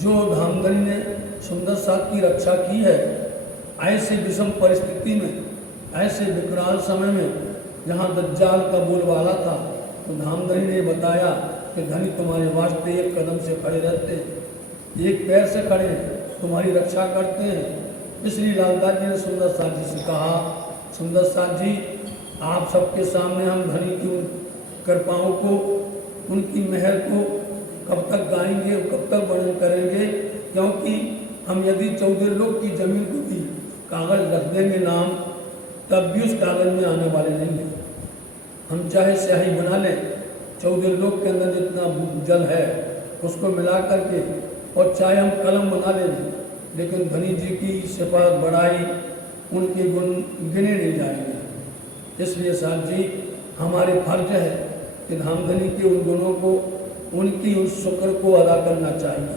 जो धामधनी ने सुंदर साथ की रक्षा की है, ऐसी विषम परिस्थिति में, ऐसे विकराल समय में जहाँ दज्जाल का बोलबाला था, तो धामधनी ने बताया कि धनी तुम्हारे वास्ते एक कदम से खड़े रहते हैं, एक पैर से खड़े हैं, तुम्हारी रक्षा करते हैं। इसलिए लालदास जी ने सुंदर साथ जी से कहा, सुंदर साथ जी आप सबके सामने हम धनी की उन कृपाओं को, उनकी मेहर को कब तक गाएंगे, कब तक वर्णन करेंगे, क्योंकि हम यदि 14 लोग की जमीन को भी कागज रख देंगे नाम, तब भी उस कागज में आने वाले नहीं हैं। हम चाहे स्याही बना लें, 14 लोग के अंदर जितना जल है उसको मिला करके, और चाहे हम कलम बना लें, लेकिन धनी जी की सिफात बढ़ाई, उनके गुण गिने नहीं जाएंगे। इसलिए साहब जी हमारे फर्ज है कि धामधनी के उन गुणों को, उनकी उस शुक्र को अदा करना चाहिए,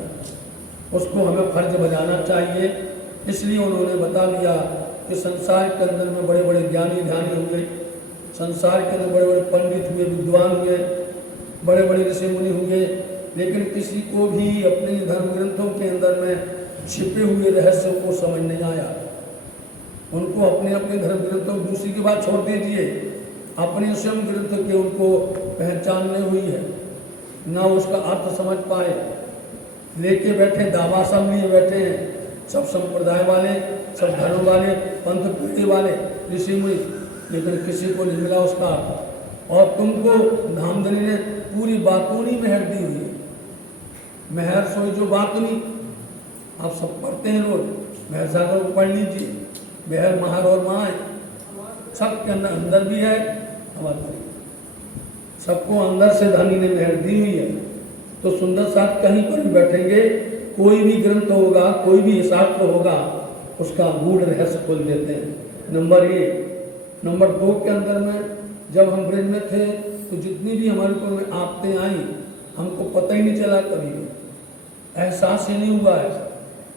उसको हमें फर्ज बजाना चाहिए। इसलिए उन्होंने बता दिया कि संसार के अंदर में बड़े बड़े ज्ञानी ध्यानी हुए, संसार के अंदर बड़े बड़े पंडित हुए, विद्वान हुए, बड़े बड़े ऋषि मुनि हुए, लेकिन किसी को भी अपने धर्म ग्रंथों के अंदर में छिपे हुए रहस्य को समझ नहीं आया। उनको अपने अपने धर्म ग्रंथों, दूसरी की बात छोड़ दीजिए, अपने स्वयं ग्रंथ के उनको पहचान नहीं हुई है, ना उसका अर्थ समझ पाए। लेके बैठे दावा सब लिए बैठे हैं, सब संप्रदाय वाले, सब धर्म वाले, पंथ पीढ़ी वाले, ऋषि मुनि, लेकिन किसी को नहीं मिला उसका अर्थ। और तुमको धामधनी ने पूरी बातूनी मेहर दी हुई है। मेहर सोई जो बातूनी, आप सब पढ़ते हैं रोज, मेहर सागर को पढ़ लीजिए, मेहर महार और माँ है, सबके अंदर भी है, हमारे सबको अंदर से धनी ने मेहर दी हुई है। तो सुंदर साथ कहीं पर भी बैठेंगे, कोई भी ग्रंथ होगा, कोई भी शास्त्र होगा, उसका गूढ़ रहस्य खोल देते हैं। नंबर 1। नंबर 2 के अंदर में जब हम ब्रज में थे तो जितनी भी हमारे ऊपर में आपते आई, हमको पता ही नहीं चला, कभी भी एहसास ही नहीं हुआ है।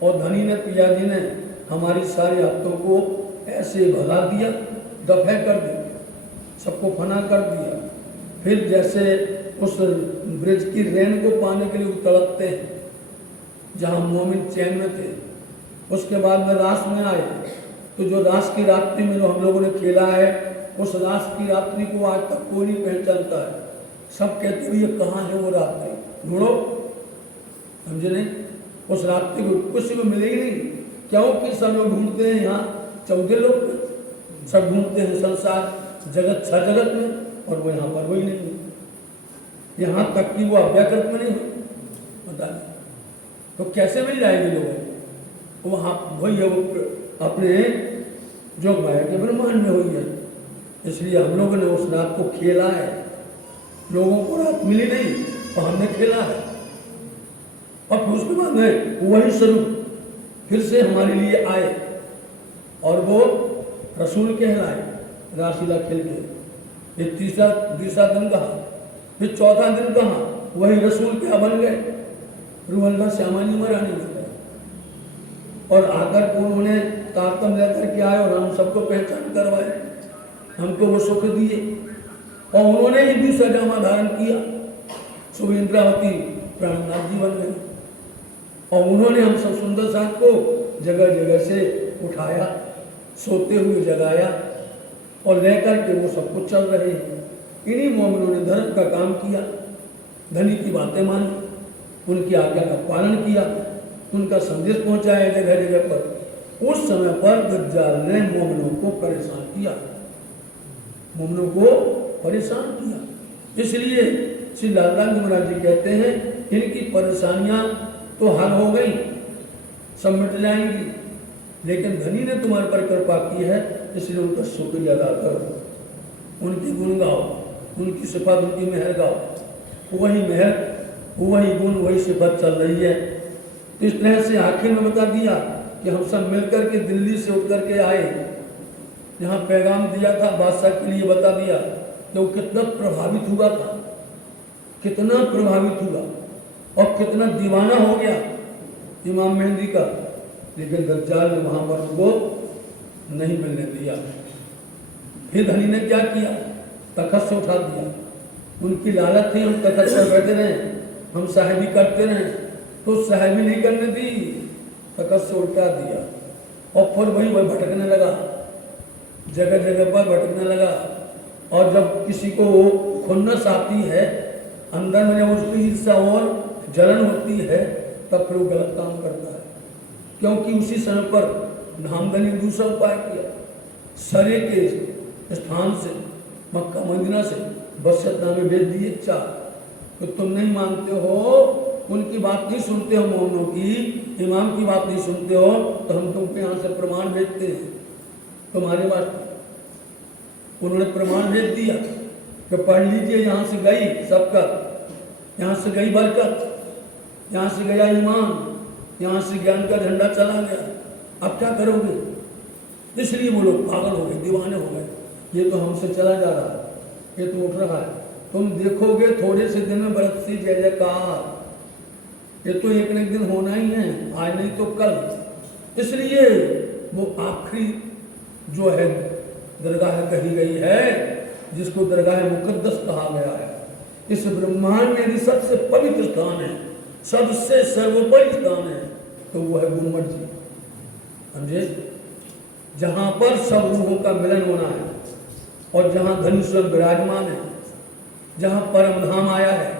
और धनी ने, पिया जी ने हमारी सारी आफतों को ऐसे भगा दिया, दफे कर दिया, सबको फना कर दिया। फिर जैसे उस ब्रिज की रेन को पाने के लिए तड़पते हैं, जहाँ मोमिन चैन में थे, उसके बाद में रास में आए, तो जो रास की रात्रि में जो हम लोगों ने खेला है, उस रास की रात्रि को आज तक कोई नहीं पहचानता है। सब कहते हुए कहाँ है वो रात्रि, ढूंढो, समझे नहीं, उस रात्रि को किसी को मिले ही नहीं, क्योंकि सब लोग ढूंढते हैं, यहाँ 14 लोग सब ढूंढते हैं संसार जगत 6 जगत में, और वो यहाँ पर वही नहीं, यहाँ तक कि वो अव्याकृत में नहीं, बता दें तो कैसे मिल जाएंगे लोगों को? वहाँ वही है, वो अपने जो माया के ब्रह्मांड में हुई है। इसलिए हम लोगों ने उस रात को खेला है, लोगों को रात मिली नहीं तो हमने खेला है, और फिर उसके बाद में वही स्वरूप फिर से हमारे लिए आए, और वो रसूल कहलाए, रासलीला खेल के। ये तीसरा दिन कहा, फिर चौथा दिन कहा, वही रसूल क्या बन गए, रूहल्ला श्यामानी महारानी बन गए, और आकर को उन्होंने तारतम लेकर के आए, और हम सबको पहचान करवाए, हमको वो सुख दिए, और उन्होंने ही दूसरा जामा धारण किया, सुभेंद्रावती प्राणनाथ जी बन गए, और उन्होंने हम सब सुंदर साथ को जगह जगह से उठाया, सोते हुए जगाया, और लेकर के वो सब कुछ चल रहे हैं। इन्हीं मोमिनों ने धर्म का काम किया, धनी की बातें मानी, उनकी आज्ञा का पालन किया, उनका संदेश पहुंचाया जगह जगह पर। उस समय पर दज्जाल ने मोमिनों को परेशान किया, मोमिनों को परेशान किया। इसलिए श्री लालदास जी महाराज जी कहते हैं, इनकी परेशानियां तो हल हो गई, सब मिट जाएंगी, लेकिन धनी ने तुम्हारे पर कृपा की है, इसलिए उनका शुक्रिया अदा करो, उनकी गुण गाओ, उनकी सिफत, उनकी मेहर गाओ। वही मेहर, वही गुण, वही सिफत चल रही है। तो इस तरह से आखिर में बता दिया कि हम सब मिलकर के दिल्ली से उठ करके आए, जहाँ पैगाम दिया था बादशाह के लिए, बता दिया कि वो कितना प्रभावित हुआ था, कितना प्रभावित हुआ, और कितना दीवाना हो गया इमाम मेहंदी का। लेकिन दज्जाल ने वहाँ पर उनको नहीं मिलने दिया। फिर धनी ने क्या किया, तखत से उठा दिया। उनकी लालच थी हम तखत पर बैठे रहें, हम साहिबी करते रहें, तो सहज भी नहीं करने दी, तकत से उल्टा दिया और फिर वही भटकने लगा, जगह जगह पर भटकने लगा। और जब किसी को खुन्नस आती है अंदर में, जब उसकी ईर्ष्या और जलन होती है, तब फिर वो गलत काम करता है। क्योंकि उसी समय पर धामधनी दूसरा उपाय किया, सरे के स्थान से मक्का मदीना से बसतनामे भेज दिए 4। तो तुम नहीं मानते हो, उनकी बात नहीं सुनते हो, मोमिनों की इमाम की बात नहीं सुनते हो, तो हम तुमको यहाँ से प्रमाण भेजते हैं तुम्हारे बात। उन्होंने प्रमाण भेज दिया कि पढ़ लीजिए, यहाँ से गई सबका, यहाँ से गई बरकत, यहाँ से गया ईमान, यहाँ से ज्ञान का झंडा चला गया। अब क्या करोगे? इसलिए वो लोग पागल हो गए, दीवाने हो गए। ये तो हमसे चला जा रहा है, ये तो उठ रहा है, तुम देखोगे थोड़े से दिन में बरकती जय जयकार। ये तो एक न एक दिन होना ही है, आज नहीं तो कल। इसलिए वो आखिरी जो है दरगाह कही गई है, जिसको दरगाह मुकद्दस कहा गया है। इस ब्रह्मांड में यदि सबसे पवित्र स्थान है, सबसे सर्वोपरि स्थान है, तो वो है गुम्मट जी, समझे, जहां पर सब रूहों का मिलन होना है और जहां धनी स्वयं विराजमान है, जहां परम धाम आया है,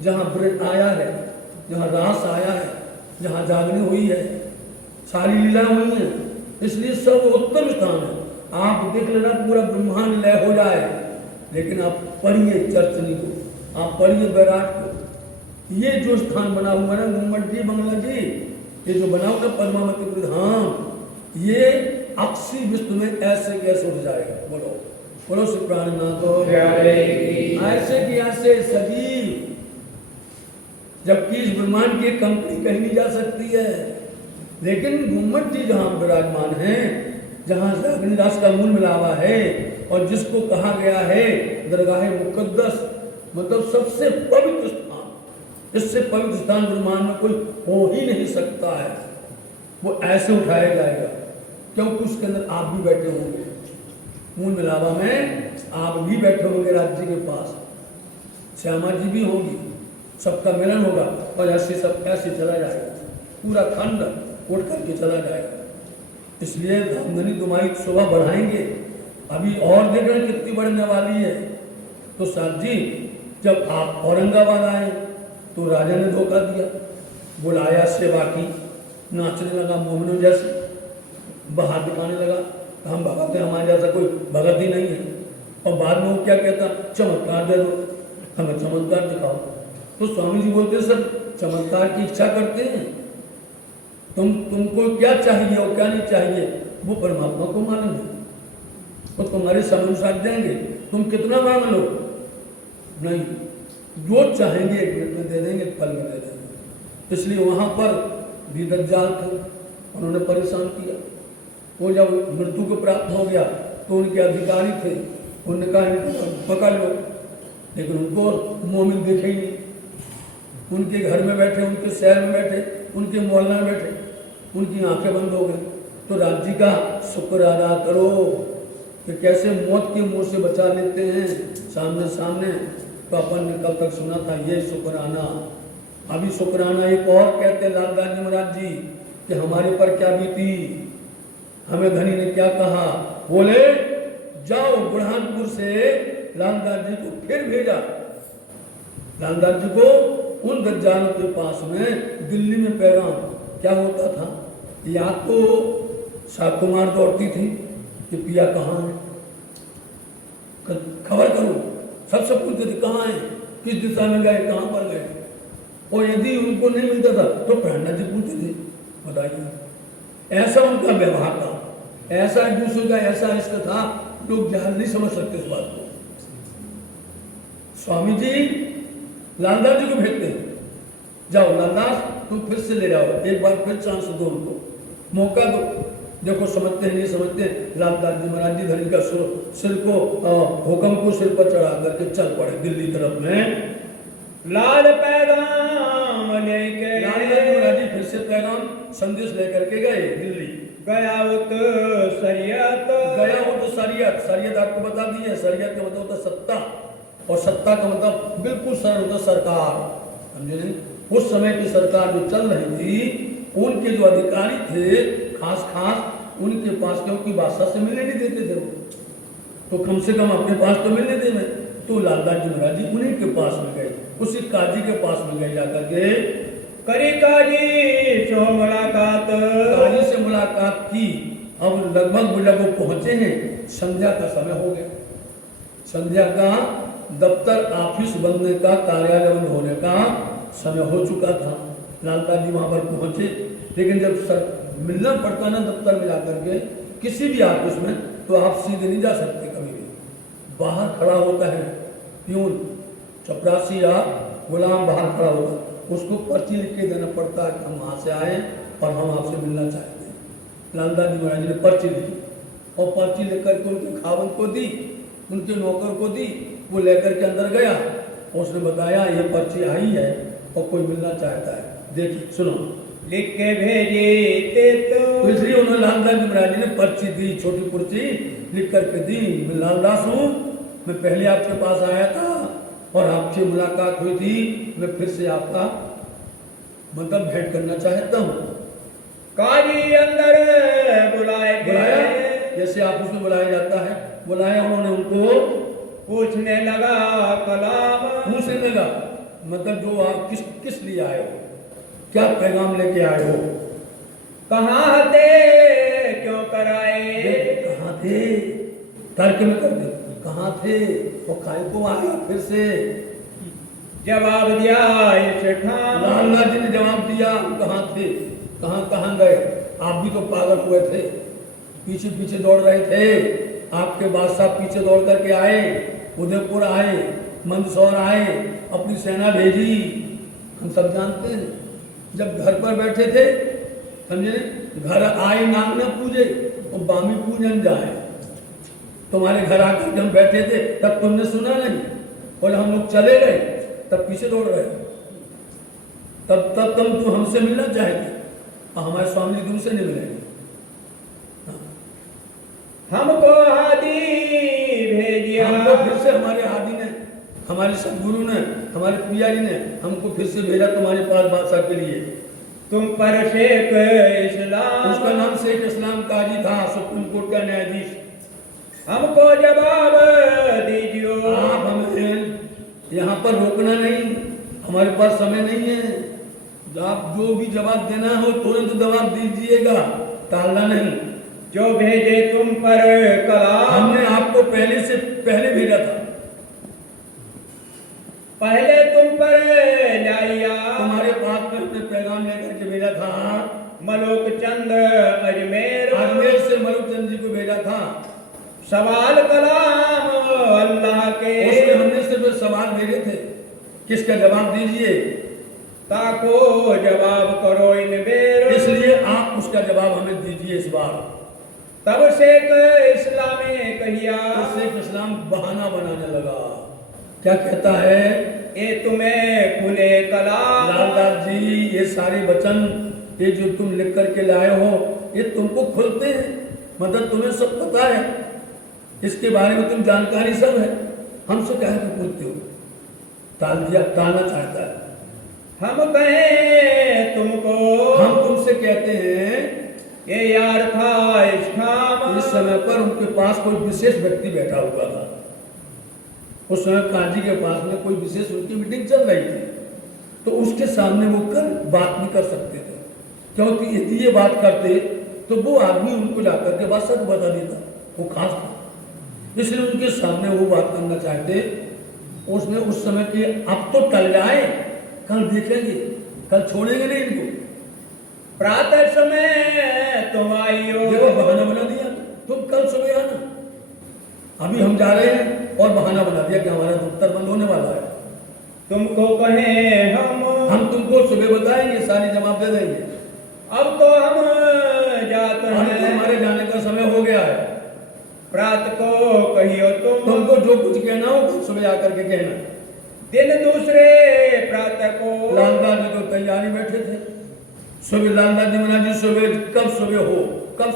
जहां ब्रज आया है, जहां रास आया है, जहां जागनी हुई है, सारी लीला हुई है। इसलिए सब उत्तम स्थान है। आप देख लेना पूरा ब्रह्मांड लय हो जाए, लेकिन आप पढ़िए चर्चनी को, आप पढ़िए बैराट को। ये जो स्थान बना हुआ है ना गुम्मट जी, बंगला जी, ये जो बना हुआ पद्मावती धाम, ये अक्षी विश्व में ऐसे कैसे उठ जाएगा? बोलो बोलो श्री प्राणनाथ हो। ऐसे की ऐसे सजीव, जबकि इस ब्रह्मांड की कंपनी कहीं नहीं जा सकती है। लेकिन गुम्मट जी जहां विराजमान है, जहां अग्निदास का मूल मिलावा है, और जिसको कहा गया है दरगाह मुकद्दस, मतलब सबसे पवित्र स्थान। इससे पवित्र स्थान ब्रह्मांड में कोई हो ही नहीं सकता है। वो ऐसे उठाया जाएगा क्योंकि उसके अंदर आप भी बैठे होंगे, मूल मिलावा में आप भी बैठे होंगे राज्य के पास, श्यामा जी भी होंगी, सबका मिलन होगा और ऐसे सब ऐसे चला जाएगा, पूरा खंड उठ करके चला जाएगा। इसलिए धामधनी तुम्हारी शोभा बढ़ाएंगे। अभी और देख रहे कितनी बढ़ने वाली है। तो साहब जी, जब आप औरंगाबाद आए तो राजा ने धोखा दिया, बुलाया सेवा की, नाचने लगा मोमिनों जैसे, बाहर दिखाने लगा, हम भगत हैं, हमारे जैसा कोई भगत ही नहीं है। और बाद में वो क्या कहता, चमत्कार दे दो, हमें चमत्कार दिखाओ। तो स्वामी जी बोलते सर चमत्कार की इच्छा करते हैं, तुमको क्या चाहिए और क्या नहीं चाहिए वो परमात्मा को मालूम है, वो तुम्हारे समनुसार देंगे। तुम कितना मांग लो, नहीं, जो चाहेंगे एक मिनट में दे देंगे, पल में दे देंगे। इसलिए वहां पर भी दज्जाल थे, उन्होंने परेशान किया। वो जब मृत्यु को प्राप्त हो गया तो उनके अधिकारी थे, उन्होंने कहा इनको पकड़ लो, लेकिन उनको मोमिन देखे ही नहीं। उनके घर में बैठे, उनके शहर में बैठे, उनके मोहल्ला में बैठे, उनकी आंखें बंद हो गई। तो राज्य का शुक्र अदा करो कि कैसे मौत के मुंह से बचा लेते हैं सामने सामने। तो अपन ने कल तक सुना था ये शुक्राना। अभी शुक्राना एक और कहते लालदास जी महाराज जी कि हमारे पर क्या बीती, हमें धनी ने क्या कहा। बोले जाओ बुरहानपुर से लालदास जी को फिर भेजा, लालदास जी को उन दज्जालों के पास में दिल्ली में पैगाम क्या होता था, या तो शाकुमार दौड़ती थी कि पिया कहाँ है, खबर करो, सबसे पूछते थे कहाँ है, किस दिशा में गए, कहाँ पर गए। और यदि उनको नहीं मिलता था तो प्रणा जी पूछते थे बताइए। ऐसा उनका व्यवहार था, ऐसा एक दूसरे का ऐसा इश्क था, लोग जहां नहीं समझ सकते इस बात को। स्वामी जी लालदास जी को भेजते हैं, जाओ लालदास तुम फिर से ले जाओ, एक बार फिर चांस दो उनको, मौका दो। देखो समझते हैं नहीं समझते, लालदास जी महाराज जी धनी का सिर को हुक्म को सिर पर चढ़ा करके चल पड़े दिल्ली तरफ में। लाल पैगाम लेके लालदास जी महाराज जी फिर से पैगाम संदेश लेकर के गए दिल्ली। गया उत शरीयत, गया हो तो शरीयत, शरीयत आपको बता दी है, शरीयत का मतलब होता है सत्ता, और सत्ता का मतलब बिल्कुल सरल होता सरकार, समझे नहीं। उस समय की सरकार जो चल रही थी, उनके जो अधिकारी थे खास उनके पास, क्योंकि बादशाह से मिलने नहीं देते थे वो, तो कम से कम अपने पास तो मिलने देना। तो लालदास जी महाराज जी उन्हीं के पास में गए, उसी काजी के पास में गए, जाकर के करी काजी सो मुलाकात, काजी से मुलाकात की। अब लगभग वो पहुंचे हैं, संध्या का समय हो गया, संध्या का दफ्तर ऑफिस बनने का, कार्यालय बंद होने का समय हो चुका था। लालदास जी वहां पर पहुंचे, लेकिन जब सर मिलना पड़ता ना दफ्तर में जाकर के किसी भी ऑफिस में, तो आप सीधे नहीं जा सकते, कभी भी बाहर खड़ा होता है प्यून, चपरासी या गुलाम बाहर खड़ा होता है, उसको पर्ची लिख के देना पड़ता है कि हम वहाँ से आए और हम आपसे मिलना चाहते हैं। लालदास जी महाराज ने पर्ची लिखी और पर्ची लेकर के उनके खावंद को दी, उनके नौकर को दी, वो लेकर के अंदर गया, उसने बताया ये पर्ची आई है और कोई मिलना चाहता है, देखिए सुनो। लिख के भेजे तो इसलिए उन्होंने लालदास जी महाराज जी ने पर्ची दी, छोटी पर्ची लिख करके दी, मैं लालदास हूँ, मैं पहले आपके पास आया था और आपसे मुलाकात हुई थी, मैं फिर से आपका मतलब भेंट करना चाहता हूँ। काजी अंदर बुलाया, जैसे आप उसमें बुलाया जाता है, बुलाया, उन्होंने उनको पूछने लगा कलाम, पूछने लगा मतलब जो आप किस लिए आए हो, क्या पैगाम लेके आए हो, कहाँ थे क्यों कराए, कहाँ थे, तर्क में कर दे, कहाँ थे और काय को आया फिर से। जवाब दिया इस ठाम, लालदास जी ने जवाब दिया, कहाँ थे, कहाँ गए, आप भी तो पागल हुए थे, पीछे पीछे दौड़ रहे थे, आपके बादशाह पीछे दौड़ करके आए, उदयपुर आए, मंदसौर आए, अपनी सेना भेजी, हम सब जानते हैं। जब घर पर बैठे थे, समझे, घर आए नाम न पूजे और बामी पूजन जाए, तुम्हारे घर आकर के हम बैठे थे तब तुमने सुना नहीं, और हम लोग चले गए तब पीछे दौड़ रहे, तब तुम हमसे मिलना चाहेंगे और हमारे स्वामी दूर से नहीं मिलेंगे। हमको हादी भेजिया, हमको फिर से हमारे हादी ने, हमारे सदगुरु ने, हमारे पिया जी ने हमको फिर से भेजा तुम्हारे पास बादशाह के लिए। तुम पर शेख इस्लाम, उसका नाम शेख इस्लाम काजी था, सुप्रीम कोर्ट का न्यायाधीश। हमको जवाब दीजिए, आप हमें यहाँ पर रोकना नहीं, हमारे पास समय नहीं है, आप जो भी जवाब देना हो तुरंत जवाब दीजिएगा, टालना नहीं। जो भेजे तुम पर कलाम, हमने आपको पहले भेजा था, पहले तुम पर लाया, तुम्हारे पास में हमने पैगाम लेकर के भेजा था। मलोक चंद अजमेर से मलोक चंद जी को भेजा था, सवाल कलाम अल्लाह के, उसमें हमने सिर्फ सवाल भेजे थे, किसका जवाब दीजिए, ताको जवाब करो इन बेर, इसलिए आप उसका जवाब हमें दीजिए इस बार। तब शेख इस्लाम ने कहिया, तो शेख इस्लाम बहाना बनाने लगा, क्या कहता है, ये तुम्हें खुले कलाम, लालदास जी ये सारे वचन ये जो तुम लिख करके लाए हो ये तुमको खुलते हैं, मतलब तुम्हें सब पता है, इसके बारे में तुम जानकारी सब है, हमसे कह के पूछते हो, टालना चाहता है। हम कहें तुमको, हम तुमसे कहते हैं, ये यार था इस ठाम, इस समय पर उनके पास कोई विशेष व्यक्ति बैठा हुआ था, उस समय काजी के पास में कोई विशेष उनकी मीटिंग चल रही थी, तो उसके सामने वो बात नहीं कर सकते थे, क्योंकि यदि ये बात करते तो वो आदमी उनको जाकर के बात सब बता देता, वो खास था, इसलिए उनके सामने वो बात करना चाहते। उसने उस समय की अब तो टल जाए, कल देखेंगे, कल छोड़ेंगे नहीं इनको, प्रातः समय तुम आइयो, देखो बहाना बना दिया, तुम कल सुबह आना, अभी हम जा रहे हैं और बहाना बना दिया कि हमारा दफ्तर बंद होने वाला है, तुमको कहें हम तुमको सुबह बताएंगे, सारी जवाब दे देंगे, अब तो हम जाते अब तो हैं, हमारे जाने का समय हो गया है, प्रात को कहियो तुमको जो कुछ कहना हो कल सुबह आकर के कहना। दिन दूसरे प्रातः को, लालदास जी तो तैयारी बैठे थे, सुबह लालदास जी महाराज जी सुबह कब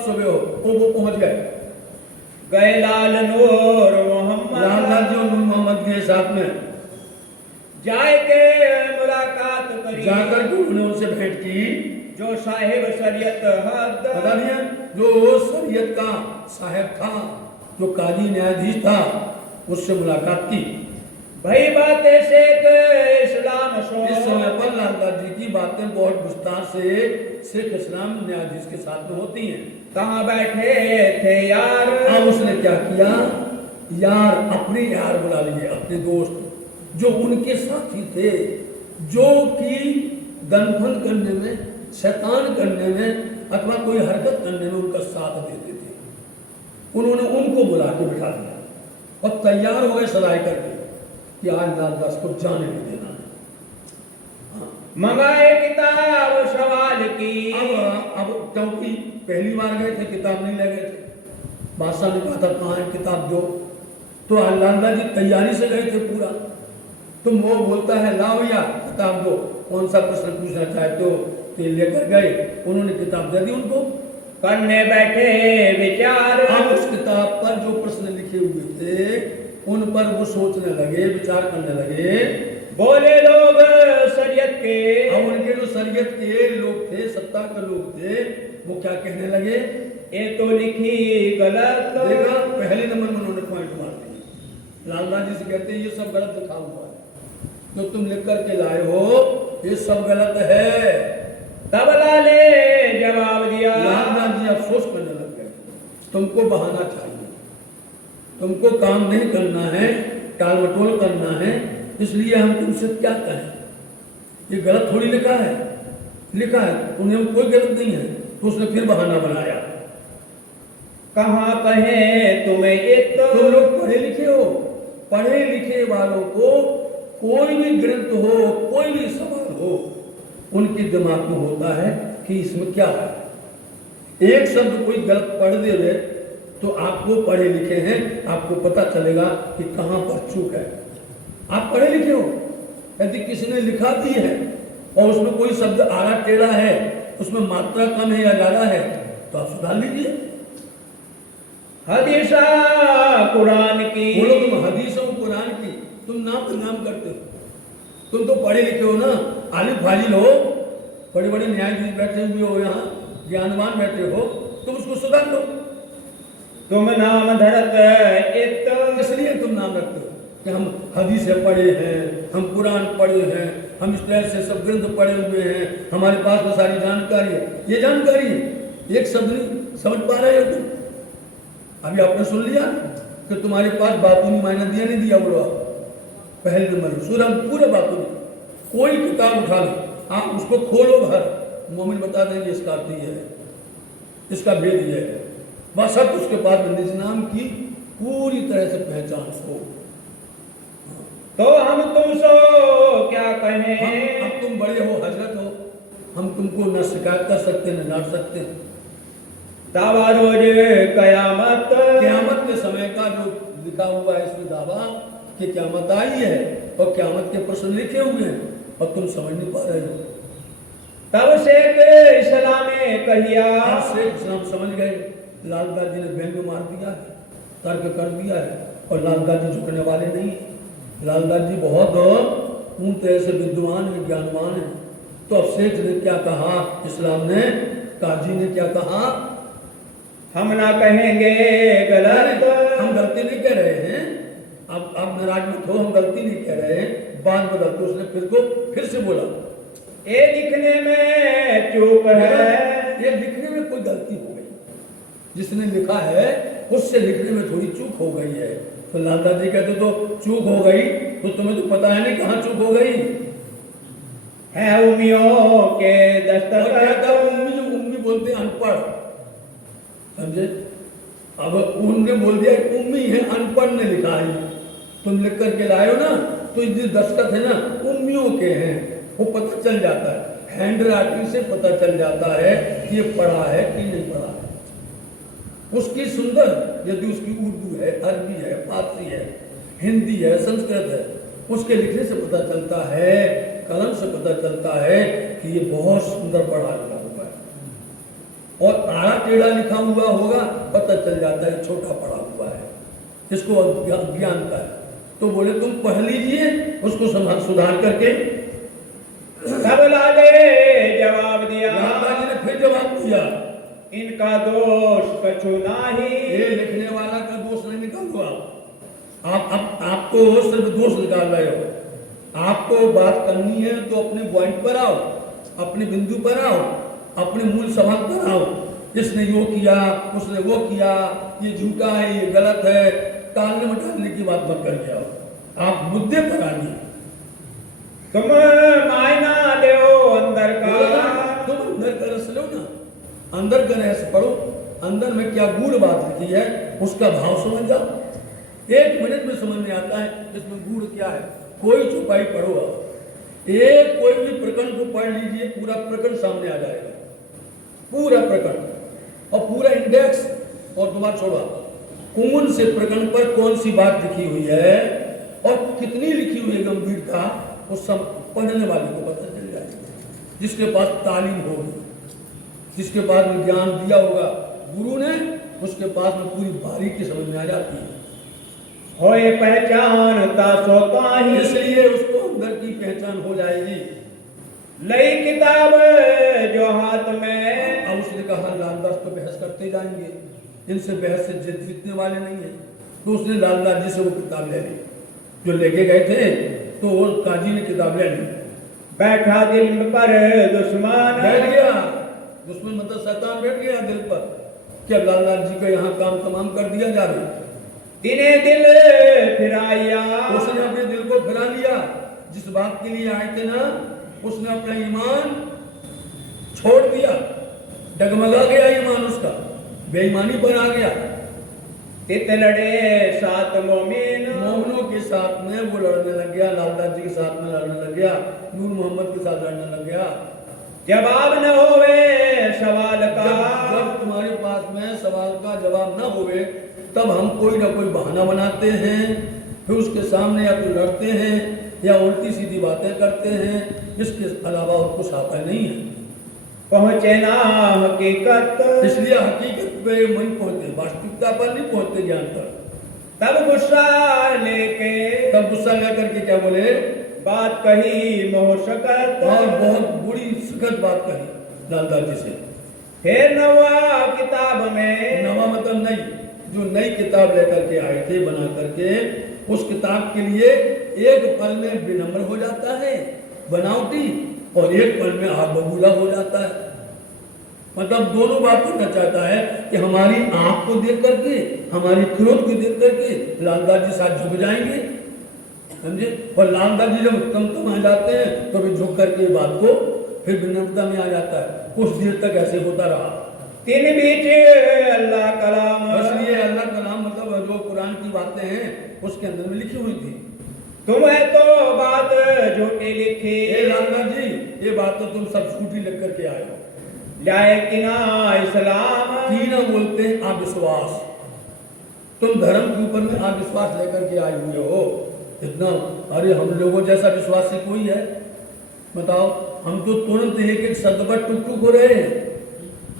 सुबह हो वो पहुंच गए लाल नूर मोहम्मद, लालदास जी और नूर मोहम्मद के साथ में जाय के मुलाकात करी, जाकर के उन्होंने उनसे भेंट की। जो साहिब शरीयत हद, बता दिया, जो शरीयत का साहब था, जो काजी न्यायाधीश था, उससे मुलाकात की। भई बातें शेख इस्लाम सो, इस समय पर लालदास जी की बातें बहुत विस्तार से शेख इस्लाम न्यायाधीश के साथ में होती हैं। कहाँ बैठे थे यार, अब उसने क्या किया, यार अपने यार बुला लिए, अपने दोस्त जो उनके साथी थे, जो कि दंभन करने में, शैतान करने में अथवा कोई हरकत करने में उनका साथ देते थे। उन्होंने उनको बुला के बिठा दिया और तैयार हो गए सराय करके कि आज लालदास को जाने नहीं देना है। मंगाए किताब सवाल की, अब क्योंकि पहली बार गए थे, किताब नहीं ले गए थे, बादशाह ने कहा था कहाँ है किताब दो, तो लालदास जी तैयारी से गए थे पूरा। तो वो बोलता है लाओ भैया किताब दो, कौन सा प्रश्न पूछना चाहते हो, कि लेकर गए, उन्होंने किताब दे दी उनको। करने बैठे विचार, अब उस किताब पर जो प्रश्न लिखे हुए थे उन पर वो सोचने लगे, विचार करने लगे। बोले लोग शरीयत के, अब उनके जो शरीयत के लोग थे, सत्ता के लोग थे, वो क्या कहने लगे, ये तो लिखी गलत। देखा, पहले नंबर में उन्होंने पॉइंट मार दिए। लालदास जी से कहते हैं ये सब गलत लिखा हुआ है, जो तुम लिख करके लाए हो ये सब गलत है। तब लाले जवाब दिया, लालदास जी अफसोस करने लग गए, तुमको बहाना चाहिए, तुमको काम नहीं करना है, टाल मटोल करना है, इसलिए हम तुमसे क्या कहें, ये गलत थोड़ी लिखा है, लिखा है उन्हें कोई गलत नहीं है। तो उसने फिर बहाना बनाया, कहाँ कहे तुम्हें एक, तुम लोग पढ़े लिखे हो, पढ़े लिखे वालों को कोई भी ग्रंथ हो, कोई भी सवाल हो, उनके दिमाग में होता है कि इसमें क्या है। एक शब्द कोई गलत पढ़ दे रहे तो आपको पढ़े लिखे हैं, आपको पता चलेगा कि कहाँ पर चूक है। आप पढ़े लिखे हो, यदि किसी ने लिखा दी है और उसमें कोई शब्द आड़ा टेढ़ा है, उसमें मात्रा कम है या ज्यादा है, तो आप सुधार लीजिए। हदीसा कुरान की, बोलो तुम हदीसों कुरान की तुम नाम पे नाम करते हो, तुम तो पढ़े लिखे हो ना, आलिम फाजिल हो, बड़े बड़े न्यायाधीश बैठे हुए हो, यहाँ ज्ञानवान बैठे हो, तुम उसको सुधार लो। तुम नाम धरत एक, इसलिए तुम नाम रखते हो कि हम हदीसें पढ़े हैं, हम कुरान पढ़े हैं, हम इस तरह से सब ग्रंथ पढ़े हुए हैं, हमारे पास में सारी जानकारी है। ये जानकारी है, एक शब्द नहीं समझ पा रहे हो तुम। अभी आपने सुन लिया कि तुम्हारे पास बापू ने मायना दिया नहीं दिया, बोलो आप पहले नंबर सूरह पूरे बापू ने, कोई किताब उठा लो, आप उसको खोलो भर, मोमिन बता देंगे इसका अर्थ ये है, इसका भेद ये है, बस सब उसके बाद में निज नाम की पूरी तरह से पहचान हो। तो हम तुमसे क्या कहें, अब तुम बड़े हो, हजरत हो, हम तुमको न शिकायत कर सकते न डांट सकते। दावा रोज कयामत, क्यामत के समय का जो लिखा हुआ है इसमें दावा कि क्यामत आई है और क्यामत के प्रश्न लिखे हुए हैं और तुम समझ नहीं पा रहे हो। तब शेख इस्लाम कहिया, शेख इस्लाम समझ गए, लालदास जी ने व्यंग मार दिया है, तर्क कर दिया है, और लालदास जी झुकने वाले नहीं। लालदास जी बहुत ऊंचे से विद्वान है, ज्ञानवान है। तो अब शेख ने क्या कहा, इस्लाम ने, काजी ने क्या कहा, हम ना कहेंगे गलत, हम गलती नहीं कह रहे हैं, अब नाराज मत हो, हम गलती नहीं कह रहे हैं, बात बदल। तो उसने फिर से बोला, ये लिखने में चूक है, ये लिखने में कोई गलती हो गई, जिसने लिखा है उससे लिखने में थोड़ी चूक हो गई है। तो लालदास जी कहते तो चूक हो गई, तो तुम्हें तो पता है नहीं कहाँ चूक हो गई है उम्मियों के दस्तखत, उम्मी बोलते अनपढ़, समझे। अब उनने बोल दिया उम्मी है, अनपढ़ ने लिखा है, तुम लिख करके लाए हो ना, तो ये दस्तखत है ना उम्मियों के हैं, वो पता चल जाता है, हैंड राइटिंग से पता चल जाता है कि ये पढ़ा है कि नहीं पढ़ा है। उसकी सुंदर, यदि उसकी उर्दू है, अरबी है, फारसी है, हिंदी है, संस्कृत है, उसके लिखने से पता चलता है, कलम से पता चलता है कि ये बहुत सुंदर पढ़ा लिखा हुआ है। और आड़ा टेढ़ा लिखा हुआ होगा, पता चल जाता है छोटा पढ़ा हुआ है, इसको ज्ञान का है। तो बोले तुम पढ़ लीजिए उसको सुधार करके। तब लाले जवाब दिया, लाला जी ने फिर जवाब दिया, इनका दोष कछु नाही। ये लिखने वाला का दोष नहीं निकाल दो आप आपको सिर्फ दोष निकाल रहे हो। आपको बात करनी है तो अपने पॉइंट पर आओ, अपने बिंदु पर आओ, अपने मूल सवाल पर आओ। इसने यो किया, उसने वो किया, ये झूठा है, ये गलत है, टालने मटालने की बात मत करके आओ, आप मुद्दे पर आइए। तुम मायना दो अंदर का, तुम अंदर का रस लो ना, अंदर का रहस्य पढ़ो, अंदर में क्या गूढ़ बात लिखी है उसका भाव समझ जाओ। 1 मिनट में समझ में आता है इसमें गूढ़ क्या है। कोई चौपाई पढ़ो आप, एक कोई भी प्रकरण को पढ़ लीजिए, पूरा प्रकरण सामने आ जाएगा, पूरा प्रकरण और पूरा इंडेक्स। और तुम्हारा छोड़ो कौन से प्रकरण पर कौन सी बात लिखी हुई है और कितनी लिखी हुई है गंभीरता, वो सब पढ़ने वाले को पता चल जाएगा। जिसके पास तालीम होगी, जिसके पास में ज्ञान दिया होगा गुरु ने, उसके पास में पूरी बारीकी समझ में आ जाती है। होए पहचानता सोता ही, इसलिए उसको अंदर की पहचान हो जाएगी। लई किताब जो हाथ में। अब उसने कहा लालदास तो बहस करते जाएंगे, इनसे बहस से जीतने वाले नहीं है। तो उसने लालदास जी से वो किताब ले ली जो लेके गए थे, तो वो काजी ने किताब ले ली। बैठा दिल पर दुश्मन, बैठ गया दुश्मन, मतलब शैतान बैठ गया दिल पर। क्या लालदास जी का यहाँ काम तमाम कर दिया जा रहा है। दिने दिल फिराया, उसने अपने दिल को फिरा लिया। जिस बात के लिए आए थे ना, उसने अपना ईमान छोड़ दिया, डगमगा गया ईमान उसका, बेईमानी पर आ गया। तित लड़े सात मोमिन, मोमिनों के साथ में वो लड़ने लग गया, लालदास जी के साथ में लड़ने लग गया, नूर मोहम्मद के साथ लड़ने लग गया। जवाब न होवे सवाल का, जब तुम्हारे पास में सवाल का जवाब न होवे तब हम कोई ना कोई बहाना बनाते हैं, फिर उसके सामने या तो लड़ते हैं या उल्टी सीधी बातें करते हैं। इसके अलावा और कुछ आता नहीं है। पहुंचे ना हकीकत, इसलिए हकीकत पे नहीं पहुंचते, वास्तविकता पर नहीं पहुंचते, ज्ञान पर। तब गुस्सा लेके, तब गुस्सा लेकर के क्या बोले, बात कही मोह शकत, और बहुत बुरी सख्त बात कही लालदास जी से। फिर नवा किताब में, नवा मतलब नई, जो नई किताब लेकर के आए थे बना करके, उस किताब के लिए एक पल में विनम्र हो जाता है बनावटी, और एक पल में आग बबूला हो जाता है। मतलब दोनों बात करना चाहता है कि हमारी आंख को देख करके, हमारी क्रोध को देख करके लालदास जी साथ झुक जाएंगे, समझे। और लालदास जी जब कम आ जाते हैं तो फिर झुक करके बात को फिर विनम्रता में आ जाता है। कुछ देर तक ऐसे होता रहा। तीन बीच अल्लाह कलाम, इसलिए अल्लाह कलाम मतलब जो कुरान की बातें हैं उसके अंदर में लिखी हुई थी। तुम्हें तो बात झूठी लिखी, लालदास जी ये बात तो तुम सब झूठी लिख करके आए हो। लाए कि ना इस्लाम, तीन बोलते हैं अविश्वास। तुम धर्म के ऊपर में अविश्वास लेकर के आए हुए हो इतना। अरे हम लोगों जैसा विश्वासी कोई है बताओ। हम तो तुरंत एक एक शब्द पर टुक टुक हो रहे हैं,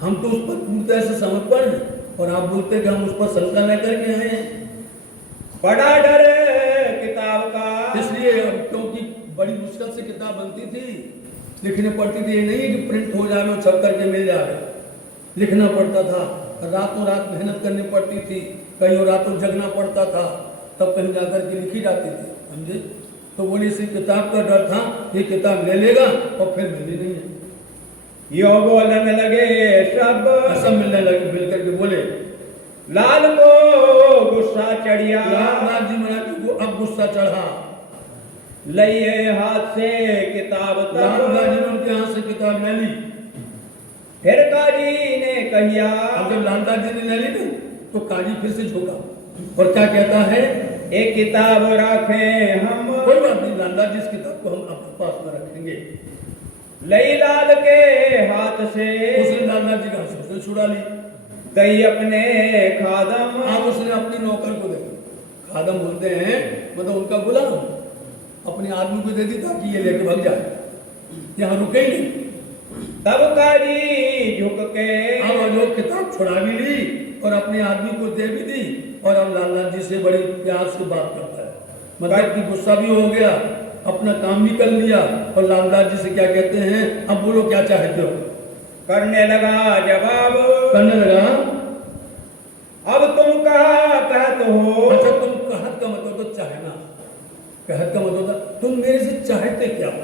हम तो उस पर पूर्णतः से समर्पण है, और आप बोलते कि हम उस पर शंका लेकर के आए हैं। बड़ा डर किताब का, इसलिए क्योंकि बड़ी मुश्किल से किताब बनती थी, लिखने पड़ती थी। ये नहीं कि प्रिंट हो जाए और छप करके मिल जाए, लिखना पड़ता था, रातों रात मेहनत करनी पड़ती थी, कहीं रातों जगना पड़ता था, तब कहीं जाकर के लिखी जाती थी, समझे। तो बोले इसी किताब का डर था, ये किताब ले लेगा और फिर मिली नहीं है। यो बोलने लगे सब, सब मिलने लगे, मिल करके बोले। लाल को गुस्सा चढ़िया, लालदास जी महाराज को अब गुस्सा चढ़ा। लइए हाथ से किताब, लालदास जी ने उनके हाथ से किताब ले ली। फिर काजी ने कहिया, अब जब लालदास जी ने ले ली ना तो काजी फिर से झोंका और क्या कहता है, एक किताब रखें हम, कोई बात नहीं, लालदास जी इस किताब को हम अपने पास में रखेंगे। लई लाल के हाथ से, उसने लालदास जी का हाथ से छुड़ा ली। दई अपने खादम, अब उसने अपने नौकर को दे दी। खादम बोलते हैं मतलब उनका गुलाम, अपने आदमी को दे दी ताकि ये लेके भाग जाए, यहाँ रुके ही नहीं। तब काजी झुक के, अब जो किताब छुड़ा भी ली और अपने आदमी को दे भी दी, और अब लालदास जी से बड़े प्यार से बात करता है। मतलब कि गुस्सा भी हो गया, अपना काम भी कर लिया, और लालदास जी से क्या कहते हैं, अब बोलो क्या चाहते हो। करने लगा जवाब, करने लगा, अब तुम कहा कहत हो। अच्छा तुम कहत का मतलब तो चाहना, कहत का मतलब था तुम मेरे से चाहते क्या हो,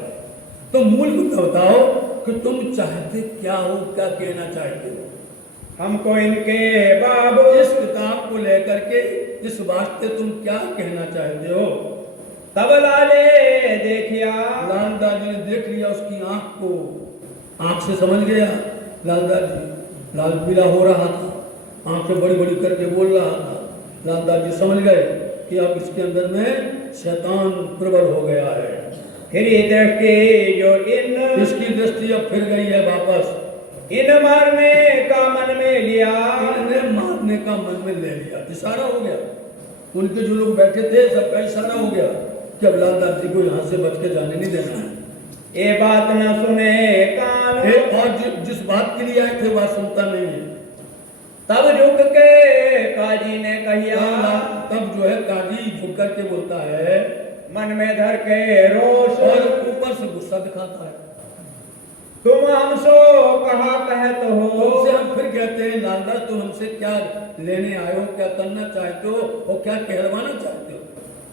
तो मूल मुद्दा बताओ कि तुम चाहते क्या हो, क्या कहना चाहते हो। हमको इनके बाब, इस किताब को लेकर के इस वास्ते तुम क्या कहना चाहते हो। तब लाले देखिया, लालदास जी ने देख लिया उसकी आंख को, आंख से समझ गया लालदास जी, लाल पीला हो रहा था, आंखें बड़ी बड़ी करके बोल रहा था। लालदास जी समझ गए कि अब इसके अंदर में शैतान प्रबल हो गया है। फिर दृष्टि जो इन, इसकी दृष्टि अब फिर गई है वापस, इन मारने का मन में लिया, इन्हें मारने का मन में ले लिया, इशारा हो गया। उनके जो लोग बैठे थे सबका इशारा हो गया कि अब लालदास जी को यहाँ से बच के जाने नहीं देना है। ये बात न सुने कान, और जिस बात के लिए आए थे बात सुनता नहीं है। तब झुक के काजी ने कहिया, तब जो है काजी झुक करके बोलता है, मन में धर के रोष, और ऊपर से गुस्सा दिखाता है, तुम हमसो कहा कहत हो। तुमसे हम फिर कहते हैं लालदास तुम हमसे क्या लेने आए हो, क्या करना चाहते हो और क्या कहलवाना चाहते हो।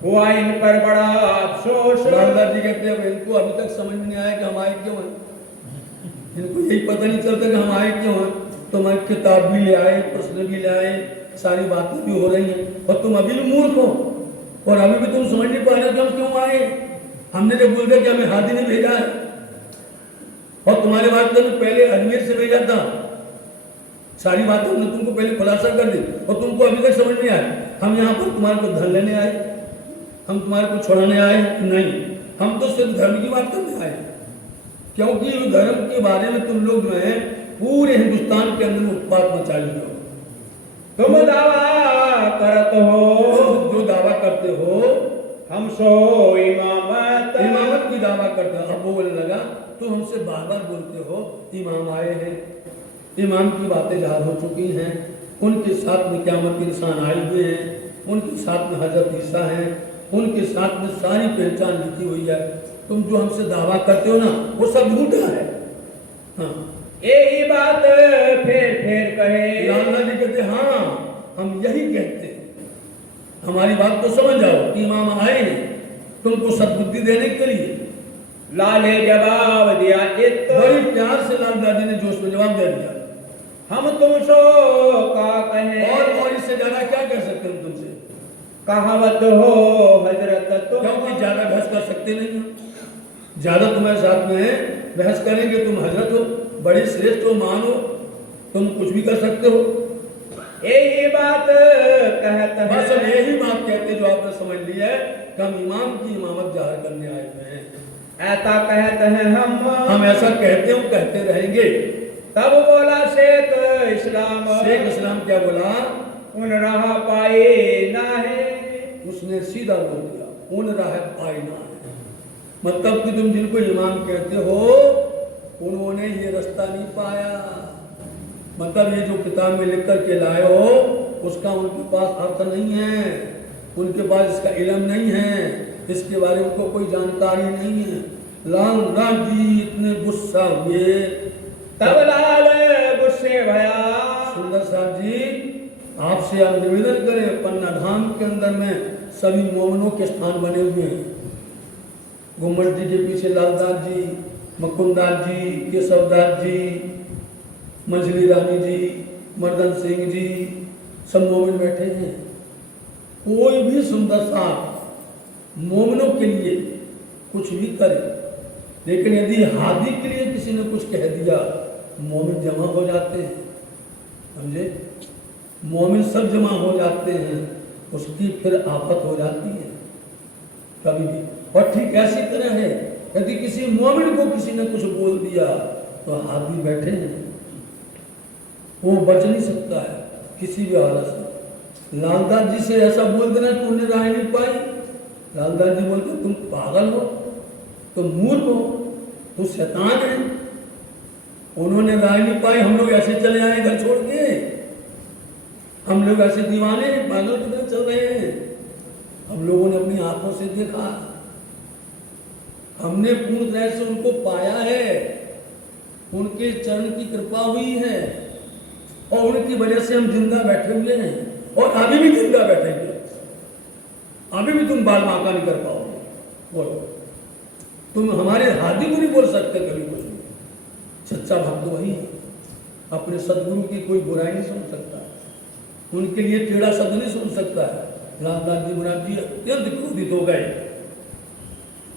हुआ इन पर बड़ा अफसोस, लालदास जी कहते हैं इनको अभी तक समझ में नहीं आया कि हम आए क्यों हैं, इनको यही पता नहीं चलता कि हम आए क्यों हैं। तुम एक किताब भी ले आए, प्रश्न भी ले आए, सारी बातें भी हो रही हैं, और तुम अभी भी मूर्ख हो, और अभी भी तुम समझ नहीं पा रहे कि हम क्यों आए। हमने जब बोल दिया कि हमें हाथी ने भेजा है, और तुम्हारे वास्ते में पहले अजमेर से भेजा था, सारी बातें हमने तुमको पहले खुलासा कर दी, और तुमको अभी तक समझ नहीं आया। हम यहाँ पर तुम्हारे को धन लेने आए, हम तुम्हारे को छोड़ाने आए नहीं, हम तो सिर्फ धर्म की बात करने आए, क्योंकि धर्म के बारे में तुम लोग जो है पूरे हिंदुस्तान के अंदर उत्पात मचा लिए हो। तुम दावा करत हो, जो दावा करते हो हम सो इमामत, इमामत की दावा करते हो। अब वो बोलने लगा तुम हमसे बार बार बोलते हो इमाम आए हैं, इमाम की बातें ज़ाहिर हो चुकी हैं, उनके साथ में क़यामत के निशान आए हुए हैं, उनके साथ में हजरत ईसा हैं, उनके साथ में सारी पहचान लिखी हुई है। तुम जो हमसे दावा करते हो ना वो सब झूठा है। हाँ, यही बात फेर फेर कहे। लाला जी कहते हाँ हम यही कहते हैं, हमारी बात को समझ जाओ कि इमाम आए हैं तुमको सद्बुद्धि देने के लिए। लाले जवाब दिया, इत बड़ी प्यार से लाल दादी ने जोश में जवाब दे दिया, हम तुम सो का कहे। और इससे ज्यादा क्या कह सकते हैं तुमसे, कहावत हो हजरत तुम, क्योंकि ज्यादा बहस कर सकते नहीं हो, ज्यादा तुम्हारे साथ में बहस करेंगे, तुम हजरत हो, बड़े श्रेष्ठ हो, महान हो, तुम कुछ भी कर सकते हो। यही बात कहते हैं, बस हम यही बात कहते जो आपने समझ लिया है कि हम इमाम की इमामत जाहिर करने आए हुए हैं। ऐसा कहते हैं हम ऐसा कहते हो कहते रहेंगे। तब बोला शेख इस्लाम, शेख इस्लाम क्या बोला, उन रहा पाए ना है, उसने सीधा बोल दिया उन रहा पाए ना है, मतलब कि तुम जिनको इमाम कहते हो उन्होंने ये रास्ता नहीं पाया, मतलब ये जो किताब में लिख कर के लाए हो उसका उनके पास अर्थ नहीं है, उनके पास इसका इल्म नहीं है, इसके बारे में उनको कोई जानकारी नहीं है। लाल जी इतने गुस्सा हुए, तब लाल गुस्से भया। सुंदर साहब जी आपसे आप निवेदन करें, पन्ना धाम के अंदर में सभी मोमनों के स्थान बने हुए हैं। गुम्मट जी के पीछे लालदास जी, मकुंदास जी, केशवदास जी, मंझली रानी जी, मर्दन सिंह जी, सब मोमिन बैठे हैं। कोई भी सुंदर साहब मोमिनों के लिए कुछ भी करे, लेकिन यदि हादी के लिए किसी ने कुछ कह दिया मोमिन जमा हो जाते हैं, समझे, मोमिन सब जमा हो जाते हैं, उसकी फिर आफत हो जाती है कभी भी। और ठीक ऐसी तरह है यदि किसी मोमिन को किसी ने कुछ बोल दिया तो हादी बैठे हैं, वो बच नहीं सकता है किसी भी हालत से। लालदास जी से ऐसा बोल देना कि उन्हें राय नहीं पाई, लालदास जी बोलते तुम पागल हो, तुम मूर्ख हो, तुम शैतान है, उन्होंने राय नहीं पाई, हम लोग ऐसे चले आए घर छोड़ के, हम लोग ऐसे दीवाने पागल की तरह चल रहे हैं। हम लोगों ने अपनी आंखों से देखा, हमने पूर्ण तरह से उनको पाया है, उनके चरण की कृपा हुई है और उनकी वजह से हम जिंदा बैठे हुए हैं और अभी भी जिंदा बैठेंगे। अभी भी तुम बाल बांका नहीं कर पाओगे। बोलो, तुम हमारे हादी को नहीं बोल सकते कभी कुछ भी। सच्चा भक्त वही है, अपने सदगुरु की कोई बुराई नहीं सुन सकता, उनके लिए टेढ़ा शब्द नहीं सुन सकता है। रामदास जी महाराज जी अत्यंत क्रोधित हो गए।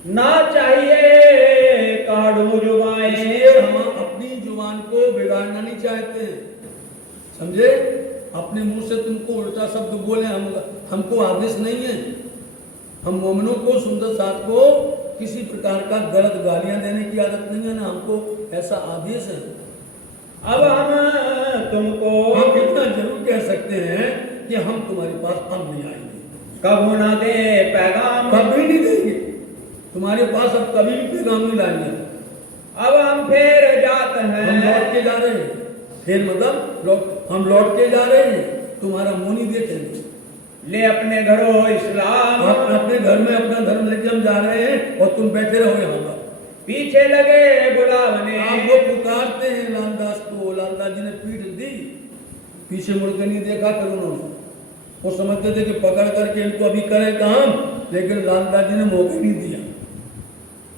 ना चाहिए काढ़ो जुबाएं, इसलिए हम अपनी जुबान को बिगाड़ना नहीं चाहते, समझे। अपने मुंह से तुमको उल्टा शब्द बोले, हमको आदेश नहीं है। हम मोमिनों को, सुंदर साथ को किसी प्रकार का गलत गालियां देने की आदत नहीं है ना, हमको ऐसा आदेश है। अब हम तुमको हम इतना जरूर कह सकते हैं कि हम तुम्हारे पास अब नहीं आएंगे, कबू ना दे पैगाम, कभी नहीं देंगे तुम्हारे पास, अब कभी भी पैगाम नहीं लाएंगे। अब हम फिर जाते हैं, हम लौट के जा रहे हैं, फिर मतलब हम लौट के जा रहे हैं, तुम्हारा मुंह नहीं देखेंगे। ले अपने घरों इस्लाम, आप अपने घर में अपना धर्म लेके हम जा रहे हैं और तुम बैठे रहो यहाँ पर। पीछे लगे बुलावने, आप वो पुकारते हैं लालदास को, लालदास जी ने पीठ दी, पीछे मुड़ के नहीं देखा। फिर उन्होंने वो समझते थे कि पकड़ करके इनको अभी करे काम, लेकिन लालदास जी ने मौका नहीं दिया।